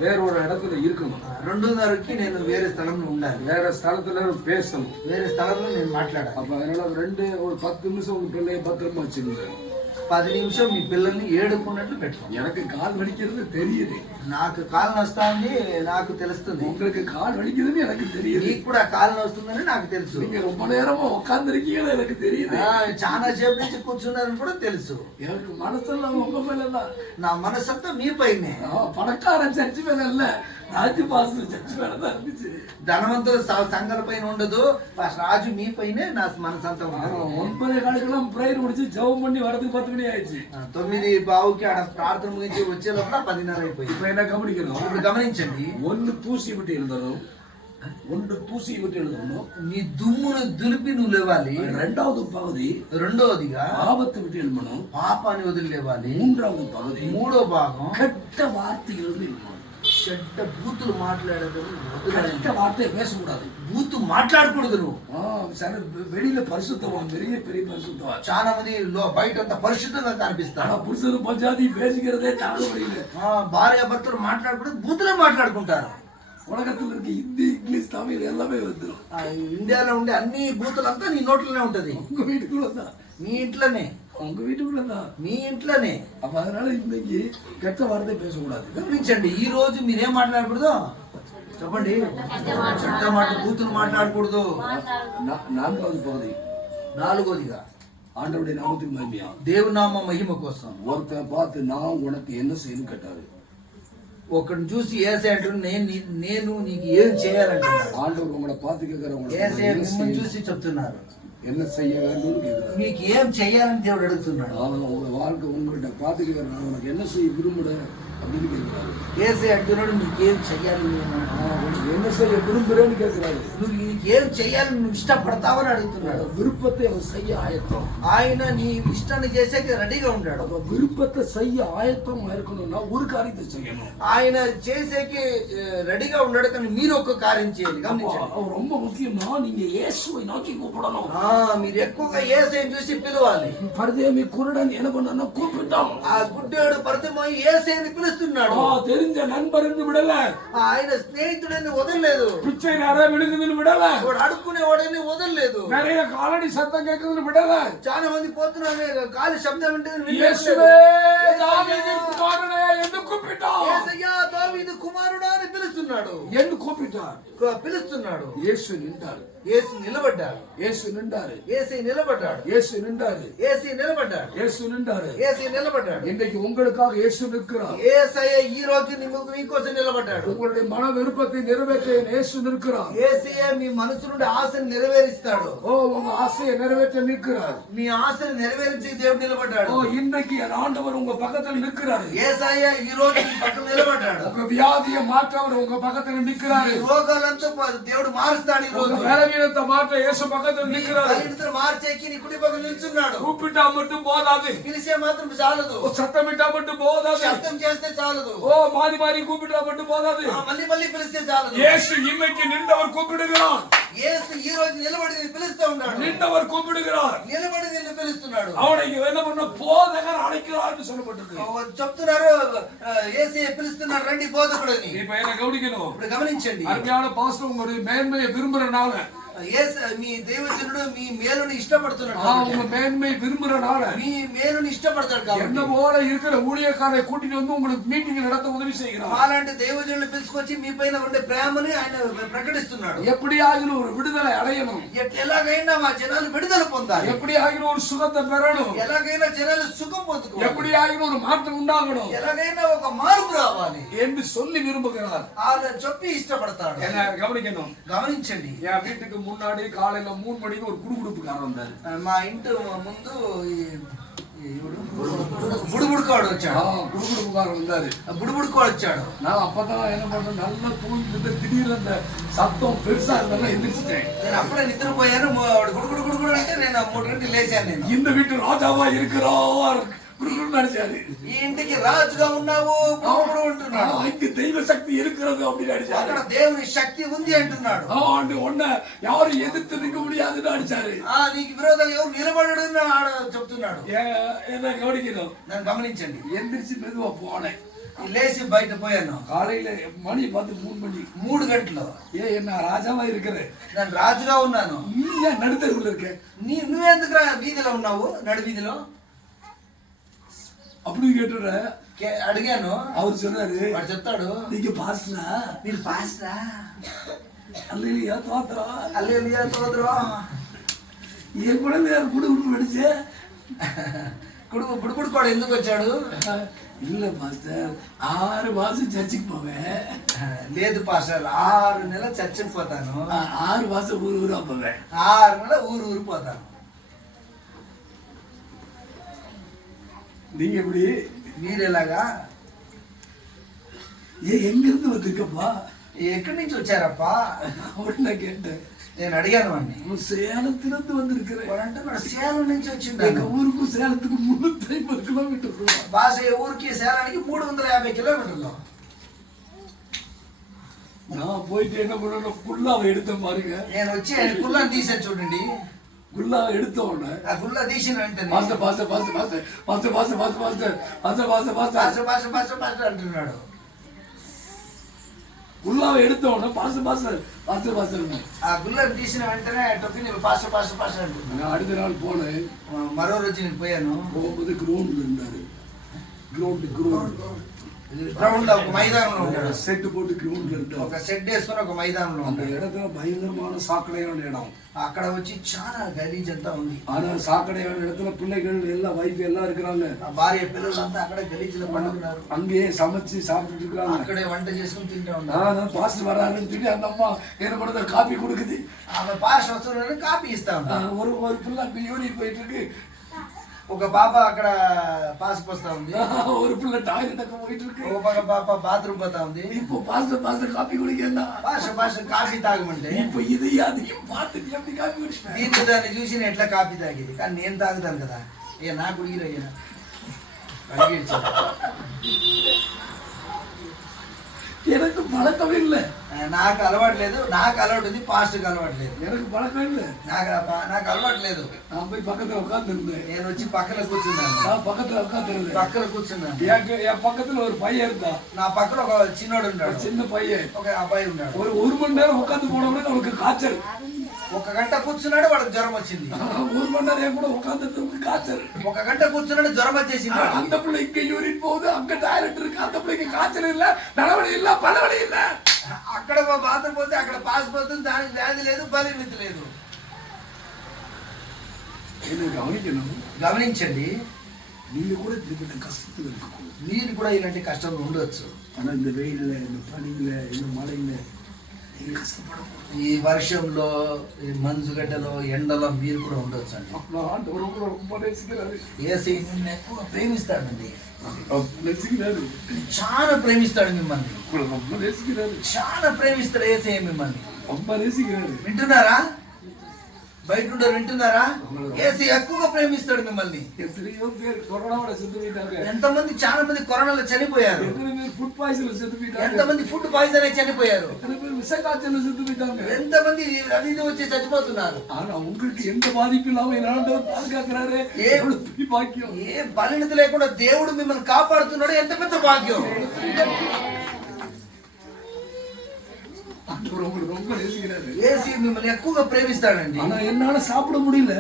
வேற ஒரு இடத்துல இருக்கணும், 2:30కి నేను వేరే స్థలంలో ఉండాలి, வேற ஸ்தலத்துல பேசணும். వేరే స్థలంలో నేను మాట్లాడాలి. அப்ப அதனால ஒரு 10 நிமிஷம் உங்க பிள்ளைய பத்திரமா வச்சிருங்க. 10 నిమిషం మీ పిల్లల్ని ఏడుకున్నట్లు పెట్టుకోండి. எனக்கு கால் வலிக்கிறது தெரியுது, నాకు కాలు నొస్తుంది, నాకు తెలుస్తుంది. உங்களுக்கு கால் வலிக்குதுன்னு எனக்கு தெரியுது, నీకు కూడా కాలు నొస్తుందని నాకు తెలుసు. நீங்க ரொம்ப நேரமா உட்கார்ந்து இருக்கீங்கன்னு எனக்கு தெரியுது, చాలా సేపు నుంచి కూర్చున్నారని కూడా తెలుసు. எனக்கு மனசெல்லாம் உங்க மேல தான், నా మనసంతా మీ పైనే. பணக்காரன் சர்ச்சு மேல இல்ல, ராஜு பாஸ்டர் சர்ச்சு மேல தான் இருந்துச்சு. ధనవంతుల సంఘాల పైన ఉండదు, రాజు మీ పైనే నా మనసంతా ఉంది. 9:15 ప్రేయర్ முடிச்சு ஜெபம் பண்ணி வரதுக்கு 10 மணி ஆயிடுச்சு. 9:15కి ఆడ ప్రార్థన ముగించి వచ్చే లోపల 10:30 అయిపోయింది. இப்ப என்ன கவனிக்கணும், ఇప్పుడు గమనించండి, ஒன்று தூசி விட்டு எழுதணும், ஒன்று தூசி விட்டு எழுதணும், నీ దుమ్మును దులిపి నువ్వు లేవాలి. இரண்டாவது பகுதி రెండోదిగా ஆபத்து விட்டு எழுதணும், పాపాన్ని వదిలి లేవాలి. மூன்றாவது பகுதி మూడో భాగం கெட்ட வார்த்தைகள் எழுதணும். చెడ్డ బూతులు మాట్లాడదు, கெட்ட வார்த்தையை பேசக்கூடாது, బూతు మాట్లాడకూడదు నువ్వు. சரி, வெளியில பரிசுத்தவான், பெரிய பெரிய பரிசுத்தவான், చాలా మంది బయట అంత పరిశుద్ధంగా కనిపిస్తారు. ஆனா புருஷனும் பஞ்சாதி பேசிக்கிறதே தாங்க முடியல. భార్య భర్తలు మాట్లాడకూడదు, బూతులే మాట్లాడుకుంటారు. உலகத்துல இருக்க ஹிந்தி, இங்கிலீஷ், தமிழ் எல்லாமே வந்துடும். ఇండియాలో ఉండే అన్ని బూతులంతా నీ నోట్లోనే ఉంటది. உங்க வீட்டுக்குள்ளதான், మీ ఇంట్లోనే, உங்க வீட்டுக்குள்ளதான், మీ ఇంట్లోనే. அப்ப அதனால இன்னைக்கு கெட்ட வார்த்தை பேசக்கூடாது. గమనించండి, ఈ రోజు మీరేం మాట్లాడకూడదు చెప్పండి. చెడ్డ మాట బూతులు మాట్లాడకూడదు. 4வது பகுதி, నాలుగోదిగా ஆண்டவருடைய நாமத்துக்கு மகிமையா, దేవునామ మహిమ కోసం. ஒருத்தரை பார்த்து நான் உனக்கு என்ன செய்யணும் கேட்டாரு. ఒకరిని చూసి ఏసయ్య అంటున్నాడు, నేను నీకు ఏం చేయాలంటున్నాడు. ஆண்டவர் உங்களை பார்த்து ఏసయ్య మిమ్మల్ని கேட்கிறவங்க చూసి చెప్తున్నారు, என்ன செய்ய வேண்டும்னு கேட்கிறாரு. మీకు ఏం చేయాలని దేవుడు అడుగుతున్నాడు. உங்க வாழ்க்கை உங்கள்கிட்ட பார்த்து கேட்கிறாரு, நான் உனக்கு என்ன செய்ய விரும்புற அப்படின்னு கேட்கிறாரு. ఏసయ్య అంటున్నాడు, నీకేం చెయ్యాలి, உனக்கு என்ன செய்ய விரும்புறேன்னு கேட்கிறாரு. నువ్వు నీకేం చెయ్యాలని నువ్వు ఇష్టపడతావని అడుగుతున్నాడు. விருப்பத்தை அவன் செய்ய ஆயத்தம், ఆయన నీ ఇష్టాన్ని చేసేకి రెడీగా ఉంటాడు. அவன் விருப்பத்தை செய்ய ஆயத்தம் இருக்கணும்னா ஒரு காரியத்தை செய்யணும். ఆయన చేసేకి రెడీగా ఉన్నాడు, కానీ మీరు ఒక కార్యం చేయాలి. గమనించండి, அவன் ரொம்ப முக்கியமா நீங்க இயேசுவை நோக்கி கூப்பிடணும். మీరు ఎక్కువగా ఏసయ్యని చూసి పిలవాలి. பரதேமி குருடன் என்ன பண்ணா கூப்பிட்டான், ఆ గుడ్డేడు పరితమై ఏసయ్యని పిలుస్తున్నాడు. தெரிஞ்ச நண்பர்னு விடல, ఆయన స్నేహితుడని వదలలేదు, பிச்சை நிறைய விழுங்குதுன்னு விடல, వాడు అడుక్కునేవాడని వదలలేదు, நிறைய காலடி சத்தம் கேட்குதுன்னு விடல. చాలా మంది పోతున్నానే కాలి శబ్దం వింటే இயேசுவே தாவீதின் குமாரனே என்று கூப்பிட்டான். యేసయ్యా దావీదు కుమారుడా అని పిలుస్తున్నాడు. என்று கூப்பிட்டார். పిలుస్తున్నాడు. இயேசு நின்றார், యేసు నిలబడ్డాడు. இயேசு நின்றாரு, యేసయ్య నిలబడ్డాడు. இயேசு நின்றாரு, యేసయ్య నిలబడ్డాడు. இயேசு நின்றாரு. యేసయ్య నిలబడ్డాడు. இன்றைக்கு உங்களுக்காக இயேசு நிற்கிறார். యేసయ్య ఈ రోజు మీకోసం నిలబడ్డాడు. உங்களுடைய மன விருப்பத்தை நிறைவேற்ற இயேசு நிற்கிறார். యేసయ్య మీ మనసు నుండి ఆశను నెరవేరుస్తాడు. உங்க ஆசையை நிறைவேற்ற நிற்கிறார். మీ ఆశను నెరవేర్చి దేవుడు నిలబడ్డాడు. இன்னைக்கு என் ஆண்டவர் உங்க பக்கத்தில் நிற்கிறாரு. యేసయ్య ఈ రోజు మీ పక్కన నిలబడ్డాడు. உங்க வியாதியை மாற்றவர் உங்க பக்கத்துல நிக்கிறாரு. ఈ రోగాలంతా దేవుడు మారుస్తాడు ఈ రోజు. பலவீனத்தை மாற்ற இயேசு பக்கத்துல நிக்கிறாரு. బలహీనతను మార్చేకి నీ కుడి పక్కన నిల్చున్నాడు. கூப்பிட்டா மட்டும் போதாது, పిలిచే మాత్రం చాలదు. சத்தமிட்டா மட்டும் போதாது, శబ్దం చేస్తే చాలదు. ஓ மாறி மாறி கூப்பிட்டா மட்டும் போதாது. మళ్ళీ మళ్ళీ పిలిస్తే చాలదు. இயேசு இன்னைக்கு நின்றவர் கூப்பிடுகிறார். యేసు ఈ రోజు నిలబడి నిన్ను పిలుస్తూ ఉన్నాడు. நின்றவர் கூப்பிடுகிறார். నిలబడి నిన్ను పిలుస్తున్నాడు. அவனை என்ன பண்ண போதகர் அழைக்கிறார் என்று சொல்லப்பட்டிருக்கு. చెప్తున్నారు యేసే పిలుస్తున్నాడు రండి బోధకుడని. இப்ப என்ன கவனிக்கணும். ఇప్పుడు గమనించండి. அருமையான பாஸ்டர் உங்களுடைய மேன்மையை விரும்புறனால, మీ దైవజనుడు మీ మేలుని ఇష్టపడుతున్నాడు. உங்க மேன்மை விரும்புறனால మీ మేలుని ఇష్టపడతాడు కాబట్టి என்ன போல இருக்கிற ஊழியக்காரரை கூட்டிட்டு வந்து உங்களுக்கு மீட்டிங் நடத்த உதவி செய்கிறார். అలాంటి దైవజనులు పిలుచుకొచ్చి మీ పైన ఉండే ప్రేమని ఆయన ప్రకటిస్తున్నాడు. எப்படியாகிலும் ஒரு விடுதலை அடையணும், ఎలాగైనా మా జనాలు విడుదల పొందాలి, எப்படியாகிலும் ஒரு சுகத்தை பெறணும், ఎలాగైనా జనాలు సుఖం పొందుకోవాలి, எப்படியாகிலும் ஒரு மாற்றம் உண்டாகணும் ఎలాగైనా ఒక మార్పు రావాలి என்று சொல்லி విரும்புகிறார். అలా చెప్పి ఇష్టపడతాడు. என்ன கவனிக்கணும். గమనించండి. என் வீட்டுக்கு முன்னாடி காலையில 3 மணிக்கு ஒரு குடுகுடுப்புக்காரர் வந்தாரு. మా ఇంటి ముందు బుడుబుడుకోడు వచ్చాడు. குடுகுடுப்புக்காரர் வந்தாரு. బుడుబుడుకోడు వచ్చాడు. நான் அப்பதான் என்ன பண்றேன், நல்லா தூங்கிட்டு திடீர்னு அந்த சத்தம் பெருசா இருந்தாலும் எந்திரிச்சிட்டேன். నేను అప్పుడే నిద్రపోయాను. గుడుగుడు గుడుగుడు అంటే నేను 3 గంటలకు లేచాను. నేను இந்த வீட்டு ராஜாவா இருக்கிறார் நடிச்சாரு. ఈ ఇంటికి రాజుగా ఉన్నావు గుడుగుడు అంటున్నాడు. இங்க தெய்வ சக்தி இருக்கிறது அப்படின்னு அடிச்சாரு. అక్కడ దేవుని శక్తి ఉంది అంటున్నాడు. ஒன்ன யாரும் எதிர்த்து நிற்க முடியாதுன்னு அடிச்சாரு. నీకు విరోధాలు ఎవరు నిలబడడు చెప్తున్నాడు. என்ன கவனிக்கணும். నన్ను గమనించండి. எந்திரிச்சு மெதுவா போனேன். లేచి బయట పోయాను. காலையில மணி பார்த்து 3 மணி 3 గంటలు. என்ன ராஜாவா இருக்கிறேன், నేను రాజుగా ఉన్నాను. நீ ஏன் நடுத்தருக்குள்ள இருக்க, నువ్వెందుకు వీధిలో ఉన్నావు, నడు వీధిలో அப்படின்னு கேட்டுற అడిగాను. அவர் சொன்னாரு, వాడు చెప్తాడు, நீங்க பாஸ்டா, మీరు పాస్టరా, அல்லேலூயா தோத்ரா, హల్లెలూయా స్తోత్రం. ஏன் கூட குடுகுடு அடிச்சே. బుడుబుడుకోడు ఎందుకు వచ్చాడు? இல்ல பாஸ்டர், 6 மாசம் சர்ச்சுக்கு போவேன். లేదు పాస్టర్, 6 నెలలు చర్చికి పోతాను. 6 மாசம் ஊரா போவேன். 6 నెలలు ఊరు పోతాను. நீங்க எப்படி, మీరు ఎలాగా, எங்க இருந்து வந்திருக்கப்பா, ఎక్కడి నుంచి వచ్చారప్పా அவன் நான் கேட்டேன். నేను అడిగాను వాడిని. சேலத்திலிருந்து வந்திருக்கிறேன். వాడు అంటున్నాడు సేలం నుంచి వచ్చిండు. எங்க ஊருக்கும் சேலத்துக்கு 350 கிலோமீட்டர். భాష ఊరికి సేలానికి 350 కిలోమీటర్లు. நான் போயிட்டு என்ன பண்ணணும், குல்லாவை எடுத்தேன் பாருங்க. నేను వచ్చి ఆయన గుల్లాన్ని తీసాను చూడండి. குல்லாவை எடுத்த உடனே ఆ గుల్లా తీసిన వెంటనే pastor pastor pastor pastor pastor pastor pastor pastor pastor pastor pastor భాష భాష భాష భాష అంటున్నాడు. குல்லாவை எடுத்த உடனே பாஸ்டர் பாஸ்டர் பாஸ்டர் பாஸ்டர். ఆ గుల్లాన్ని తీసిన వెంటనే టొక్కిని భాష భాష భాష అంటున్నాడు. நான் அடுத்த நாள் போனேன். మరో రోజు నేను పోయాను. போகும்போது கிரவுண்ட்ல இருந்தாரு. கிரவுண்ட் గ్రౌండ్ లో ఒక మైదానంలో ఉంటాడు. செட்டு போட்டு கிரவுண்ட்ல இருந்தாரு. ఒక సెట్ వేసుకుని ఒక మైదానంలో அந்த ఉంటాడు. இடத்துல பயங்கரமான சாக்கடையான இடம். అక్కడ వచ్చి చాలా గలీజ్ అంతా ఉంది. ஆனா சாக்கடையான இடத்துல பிள்ளைகள் எல்லாம் வைஃப் எல்லாம் இருக்கிறாங்க. ఆ భార్య పిల్లలంతా అక్కడే గలీజ్లో పండుకున్నారు. அங்கேயே சமைச்சு சாப்பிட்டுட்டு இருக்காங்க. అక్కడే వంట చేసుకుని తింటూ ఉన్నారు. நான் பாஸ்டர் வராருன்னு சொல்லி அந்த அம்மா என்ன பண்ணுறது, காப்பி கொடுக்குது. ఆమె పాస్ వస్తున్న కాపీ ఇస్తా ఉంటా. ஒரு பிள்ளை யூனிட் போயிட்டு இருக்கு. ఒక పాప అక్కడ పాస్ పోస్తా ఉంది. ஒரு பிள்ளை டாய்லெட் அங்க போயிட்டு இருக்கு. ఒక పాప బాత్రూమ్ పోతా ఉంది. இப்போ பாஸ்டர் காப்பி குடிக்கல. భాష కాఫీ తాగమంటే இப்போ இது அதையும் பார்த்துட்டு எப்படி காப்பி குடிச்சிட்டேன். దీన్ని దాన్ని చూసి నేను ఎట్లా కాఫీ తాగేది, కానీ నేను తాగుతాను కదా. ఏ నా కుడిగిరయ్యా எனக்கு பழக்கம் இல்லை. నాకు అలవాటు లేదు. నాకు అలవాటు ఉంది, పాస్ట్కి అలవాటు లేదు. எனக்கு பழக்கம் இல்லை. నాకు అలవాటు లేదు. நான் போய் பக்கத்துல உட்காந்துருந்தேன். నేను వచ్చి పక్కన కూర్చున్నాను. நான் பக்கத்துல உட்காந்துருந்தேன். పక్కన కూర్చున్నాను. என் பக்கத்துல ஒரு பையன் இருந்தான். నా పక్కన ఒక చిన్నోడు ఉన్నాడు. சின்ன பையன். ఒక అబ్బాయి ఉన్నాడు. ஒரு மணி நேரம் உட்காந்து போனவனே அவனுக்கு காய்ச்சல். 1 గంట కూర్చున్నాడు, వాడికి జ్వరం వచ్చింది. 1 மணி நேரம் என் கூட உட்காந்துட்டு காய்ச்சல். 1 గంట కూర్చున్నాడు, జ్వరం వచ్చేసింది. அந்த பிள்ளை இங்க யூரின் போகுது, அங்க டாய்லெட் இருக்கு. அந்த பிள்ளைக்கு காய்ச்சல் இல்ல, நலவழி இல்ல, பலவழி இல்ல. అక్కడ బాత్రూమ్ పోతే అక్కడ పాస్ పోతుంది, దానికి వ్యాధి లేదు, బలిమితి లేదు. గమనించండి. நீங்க கூட இப்படிப்பட்ட கஷ்டத்தில் இருக்கக்கூடாது. మీరు కూడా ఇలాంటి కష్టంలో ఉండొచ్చు. ஆனா இந்த வெயில்ல, இந்த பனியில, இந்த மழையில ఇది కష్టపడకూడదు. ఈ వర్షంలో ఈ మంచుగడ్డలో ఎండలో మీరు కూడా ఉండొచ్చు అండి. నా ఆంటవరం కూడా ரொம்ப నేర్చుకున్నాడు. ఏసీ మిమ్మల్ని ఎక్కువ ప్రేమిస్తాడండి, నేర్చుకున్నాడు. చాలా ప్రేమిస్తాడు మిమ్మల్ని, ரொம்ப నేర్చుకున్నాడు. చాలా ప్రేమిస్తాడు ఏసీ మిమ్మల్ని. ரொம்ப నేర్చుకున్నాడు. వింటున్నారా? బయట ఉండరు వింటున్నారా? ఏసీ ఎక్కువగా ప్రేమిస్తాడు మిమ్మల్ని. ఎత్తరియో పేరు కరోనా కూడా చెందుతారు. ఎంతమంది చాలా మంది కరోనాలో చనిపోయారు, ఫుడ్ పాయిజన్ చెందుతారు. ఎంతమంది ఫుడ్ పాయిజన్ అయి చనిపోయారు, విషకాచలు చెందుతాங்க. ఎంతమంది అది ఇది వచ్చి చచ్చిపోతున్నారు. ஆனா உங்களுக்கு எந்த பாதிப்பு இல்லாம ஆண்டவர் பாதுகாக்கிறாரு. எவ்வளவு பாக்கியம். ఏ బలహీనత లేకుండా దేవుడు మిమ్మల్ని కాపాడుతున్నాడు, ఎంత పెద్ద భాగ్యం. ஆண்டவர் உங்களுக்கு ரொம்ப நேசிக்கிறாரு. ఏసీ మిమ్మల్ని ఎక్కువగా ప్రేమిస్తాడండి. ஆனா என்னால சாப்பிட முடியல,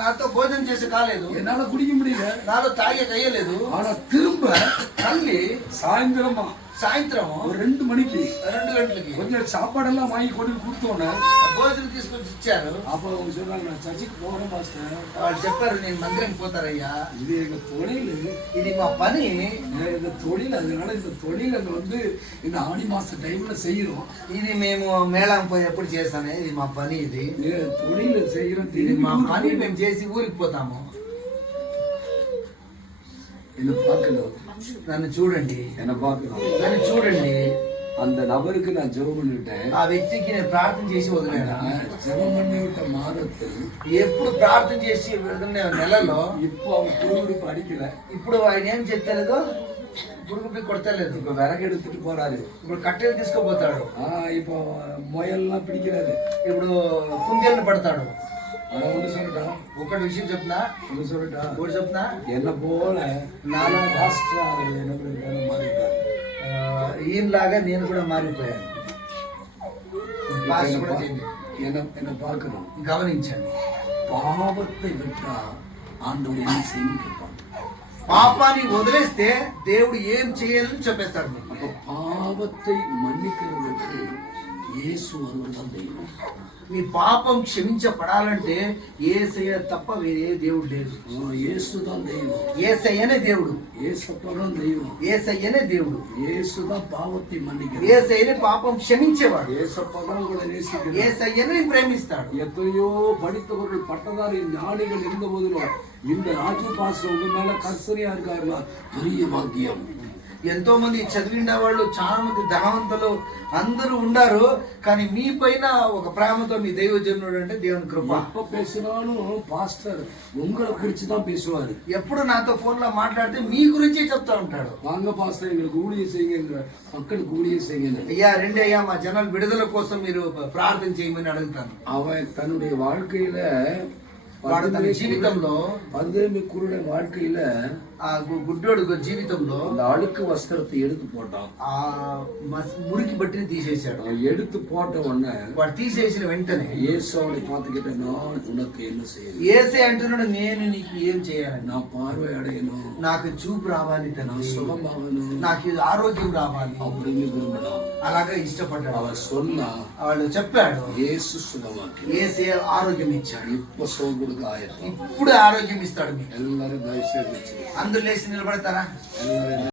నాతో భోజనం చేసి కాలేదు, என்னால குடிக்க முடியல, నాలో తాగే కయ్యలేదు. ஆனா திரும்ப మళ్ళీ சாயந்தரமா సాయంత్రం ஒரு 2 மணிக்கு 2 గంటలకి கொஞ்சம் சாப்பாடெல்லாம் வாங்கி கொண்டு கொடுத்தோன்னே భోజనం తీసుకొచ్చి ఇచ్చారు. அப்ப அவங்க சொல்றாங்க, நான் சர்ச்சுக்கு போறேன் பாஸ்டர். వాళ్ళు చెప్పారు, నేను మందిరానికి పోతారయ్యా, இது எங்க தொழில், ఇది మా పని, இந்த தொழில். அதனால இந்த தொழில் அங்க வந்து இந்த ஆடி மாச டைம்ல செய்யறோம். ఇది మేము మేళం పోయేప్పుడు చేస్తానే, ఇది మా పని, ఇది தொழில் செய்யறோம். ఇది మా పని, మేము చేసి ఊరికి పోతాము. என்ன பார்க்கணும், నన్ను చూడండి, என்ன பார்க்கணும். నన్ను చూడండి. அந்த நபருக்கு நான் ஜெபம் பண்ணிவிட்டேன். ఆ వ్యక్తికి నేను ప్రార్థన చేసి వదిలేను. ஜெபம் பண்ணிவிட்ட மாதத்தில் ఎప్పుడు ప్రార్థన చేసి వదిలిన నెలలో இப்போ அவன் குடுகுடுப்பு அடிக்கல. ఇప్పుడు ఆయన ఏం చెప్తలేదు, గుడుగుపి కొడతలేదు. இப்ப விறகு எடுத்துட்டு போறாரு. ఇప్పుడు కట్టెలు తీసుకుపోతాడు, இப்போ முயல்லாம் பிடிக்கிறாரு. ఇప్పుడు కుందేలను పడతాడు. ஆனா ஒண்ணு சொல்லட்டா, ఒకటి విషయం చెప్తున్నా, ஒண்ணு சொல்லட்டா, ఒకటి చెప్తున్నా, என்ன போல నాలో பாஸ்டர் அவர் என்ன பண்ணிருக்காரு மாறிட்டாரு. ఈయనలాగా నేను కూడా మారిపోయాను. పాస్టర్ కూడా చేయండి. என்ன பார்க்கணும், గమనించండి. பாவத்தை விட்டா ஆண்டவர் என்ன செய்யணும் கேட்பாங்க. పాపాన్ని వదిలేస్తే దేవుడు ఏం చేయాలని చెప్పేస్తాడు మీకు. அப்ப பாவத்தை மன்னிக்கிறவர்களுக்கு இயேசு ஒருவர் தான் தெய்வம். మీ పాపం క్షమించబడాలంటే యేసయ్య తప్ప వేరే దేవుడు లేదు. இயேசு தான் தெய்வம். యేసయ్యనే దేవుడు, இயேசப்பா தான் தெய்வம். యేసయ్యనే దేవుడు. இயேசு தான் பாவத்தை மன்னிக்கிறார். యేసయ్యనే పాపం క్షమించేవాడు. இயேசப்பா தான் உங்களை நேசிக்கிறார். యేసయ్యనే ప్రేమిస్తాడు. எத்தனையோ படித்தவர்கள் பட்டதாரி ஞானிகள் இருந்த போதிலும் இந்த ராஜு பாஸ்டர் உங்க மேல கர்சனையா இருக்காருன்னா பெரிய பாக்கியம். ఎంతో మంది చదివిన వాళ్ళు, చాలా మంది ధనవంతులు అందరూ ఉన్నారు, కానీ మీ పైన ఒక ప్రేమతో మీ దైవజనుడు అంటే దేవుని కృప. எப்ப பேசினாலும் பாஸ்டர் உங்களை குறிச்சுதான் பேசுவாரு. ఎప్పుడు నాతో ఫోన్ లో మాట్లాడితే మీ గురించే చెప్తా ఉంటాడు. வாங்க பாஸ்டர் எங்களுக்கு ஊழியம் செய்யுங்க, மக்களுக்கு ஊழியம் செய்யுங்க. అయ్యా రండి అయ్యా, మా జనాల విడుదల కోసం మీరు ప్రార్థన చేయమని అడుగుతాను. அவன் தன்னுடைய வாழ்க்கையில వాడు తన జీవితంలో பந்தேமி குருடைய வாழ்க்கையில ఆ గుడ్డోడు జీవితంలో அந்த அழுக்கு வஸ்திரத்தை எடுத்து போட்டான். ఆ మురికి బట్టిని తీసేశాడు. அவன் எடுத்து போட்ட உடனே వాడు తీసేసిన వెంటనే இயேசுவை பார்த்துக்கிட்ட, நான் உனக்கு என்ன செய்யணும், ఏసే అంటున్నాడు, నేను నీకు ఏం చేయాలని, நான் பார்வை அடையணும், నాకు చూపు రావాలి, நான் சுகமாகணும், నాకు ఆరోగ్యం రావాలి அப்படின்னு விரும்பினான். అలాగా ఇష్టపడ్డాడు. அவன் சொன்னா వాళ్ళు చెప్పాడు, இயேசு சுகமாக்கி ఏసే ఆరోగ్యం ఇచ్చాడు. இப்ப சுகம் கொடுக்க ஆயத்தம். ఇప్పుడు ఆరోగ్యం ఇస్తాడు మీకు. எல்லாரும் தயவுசெய்து అందరూ లేచి నిలబడతారా? எல்லாரும்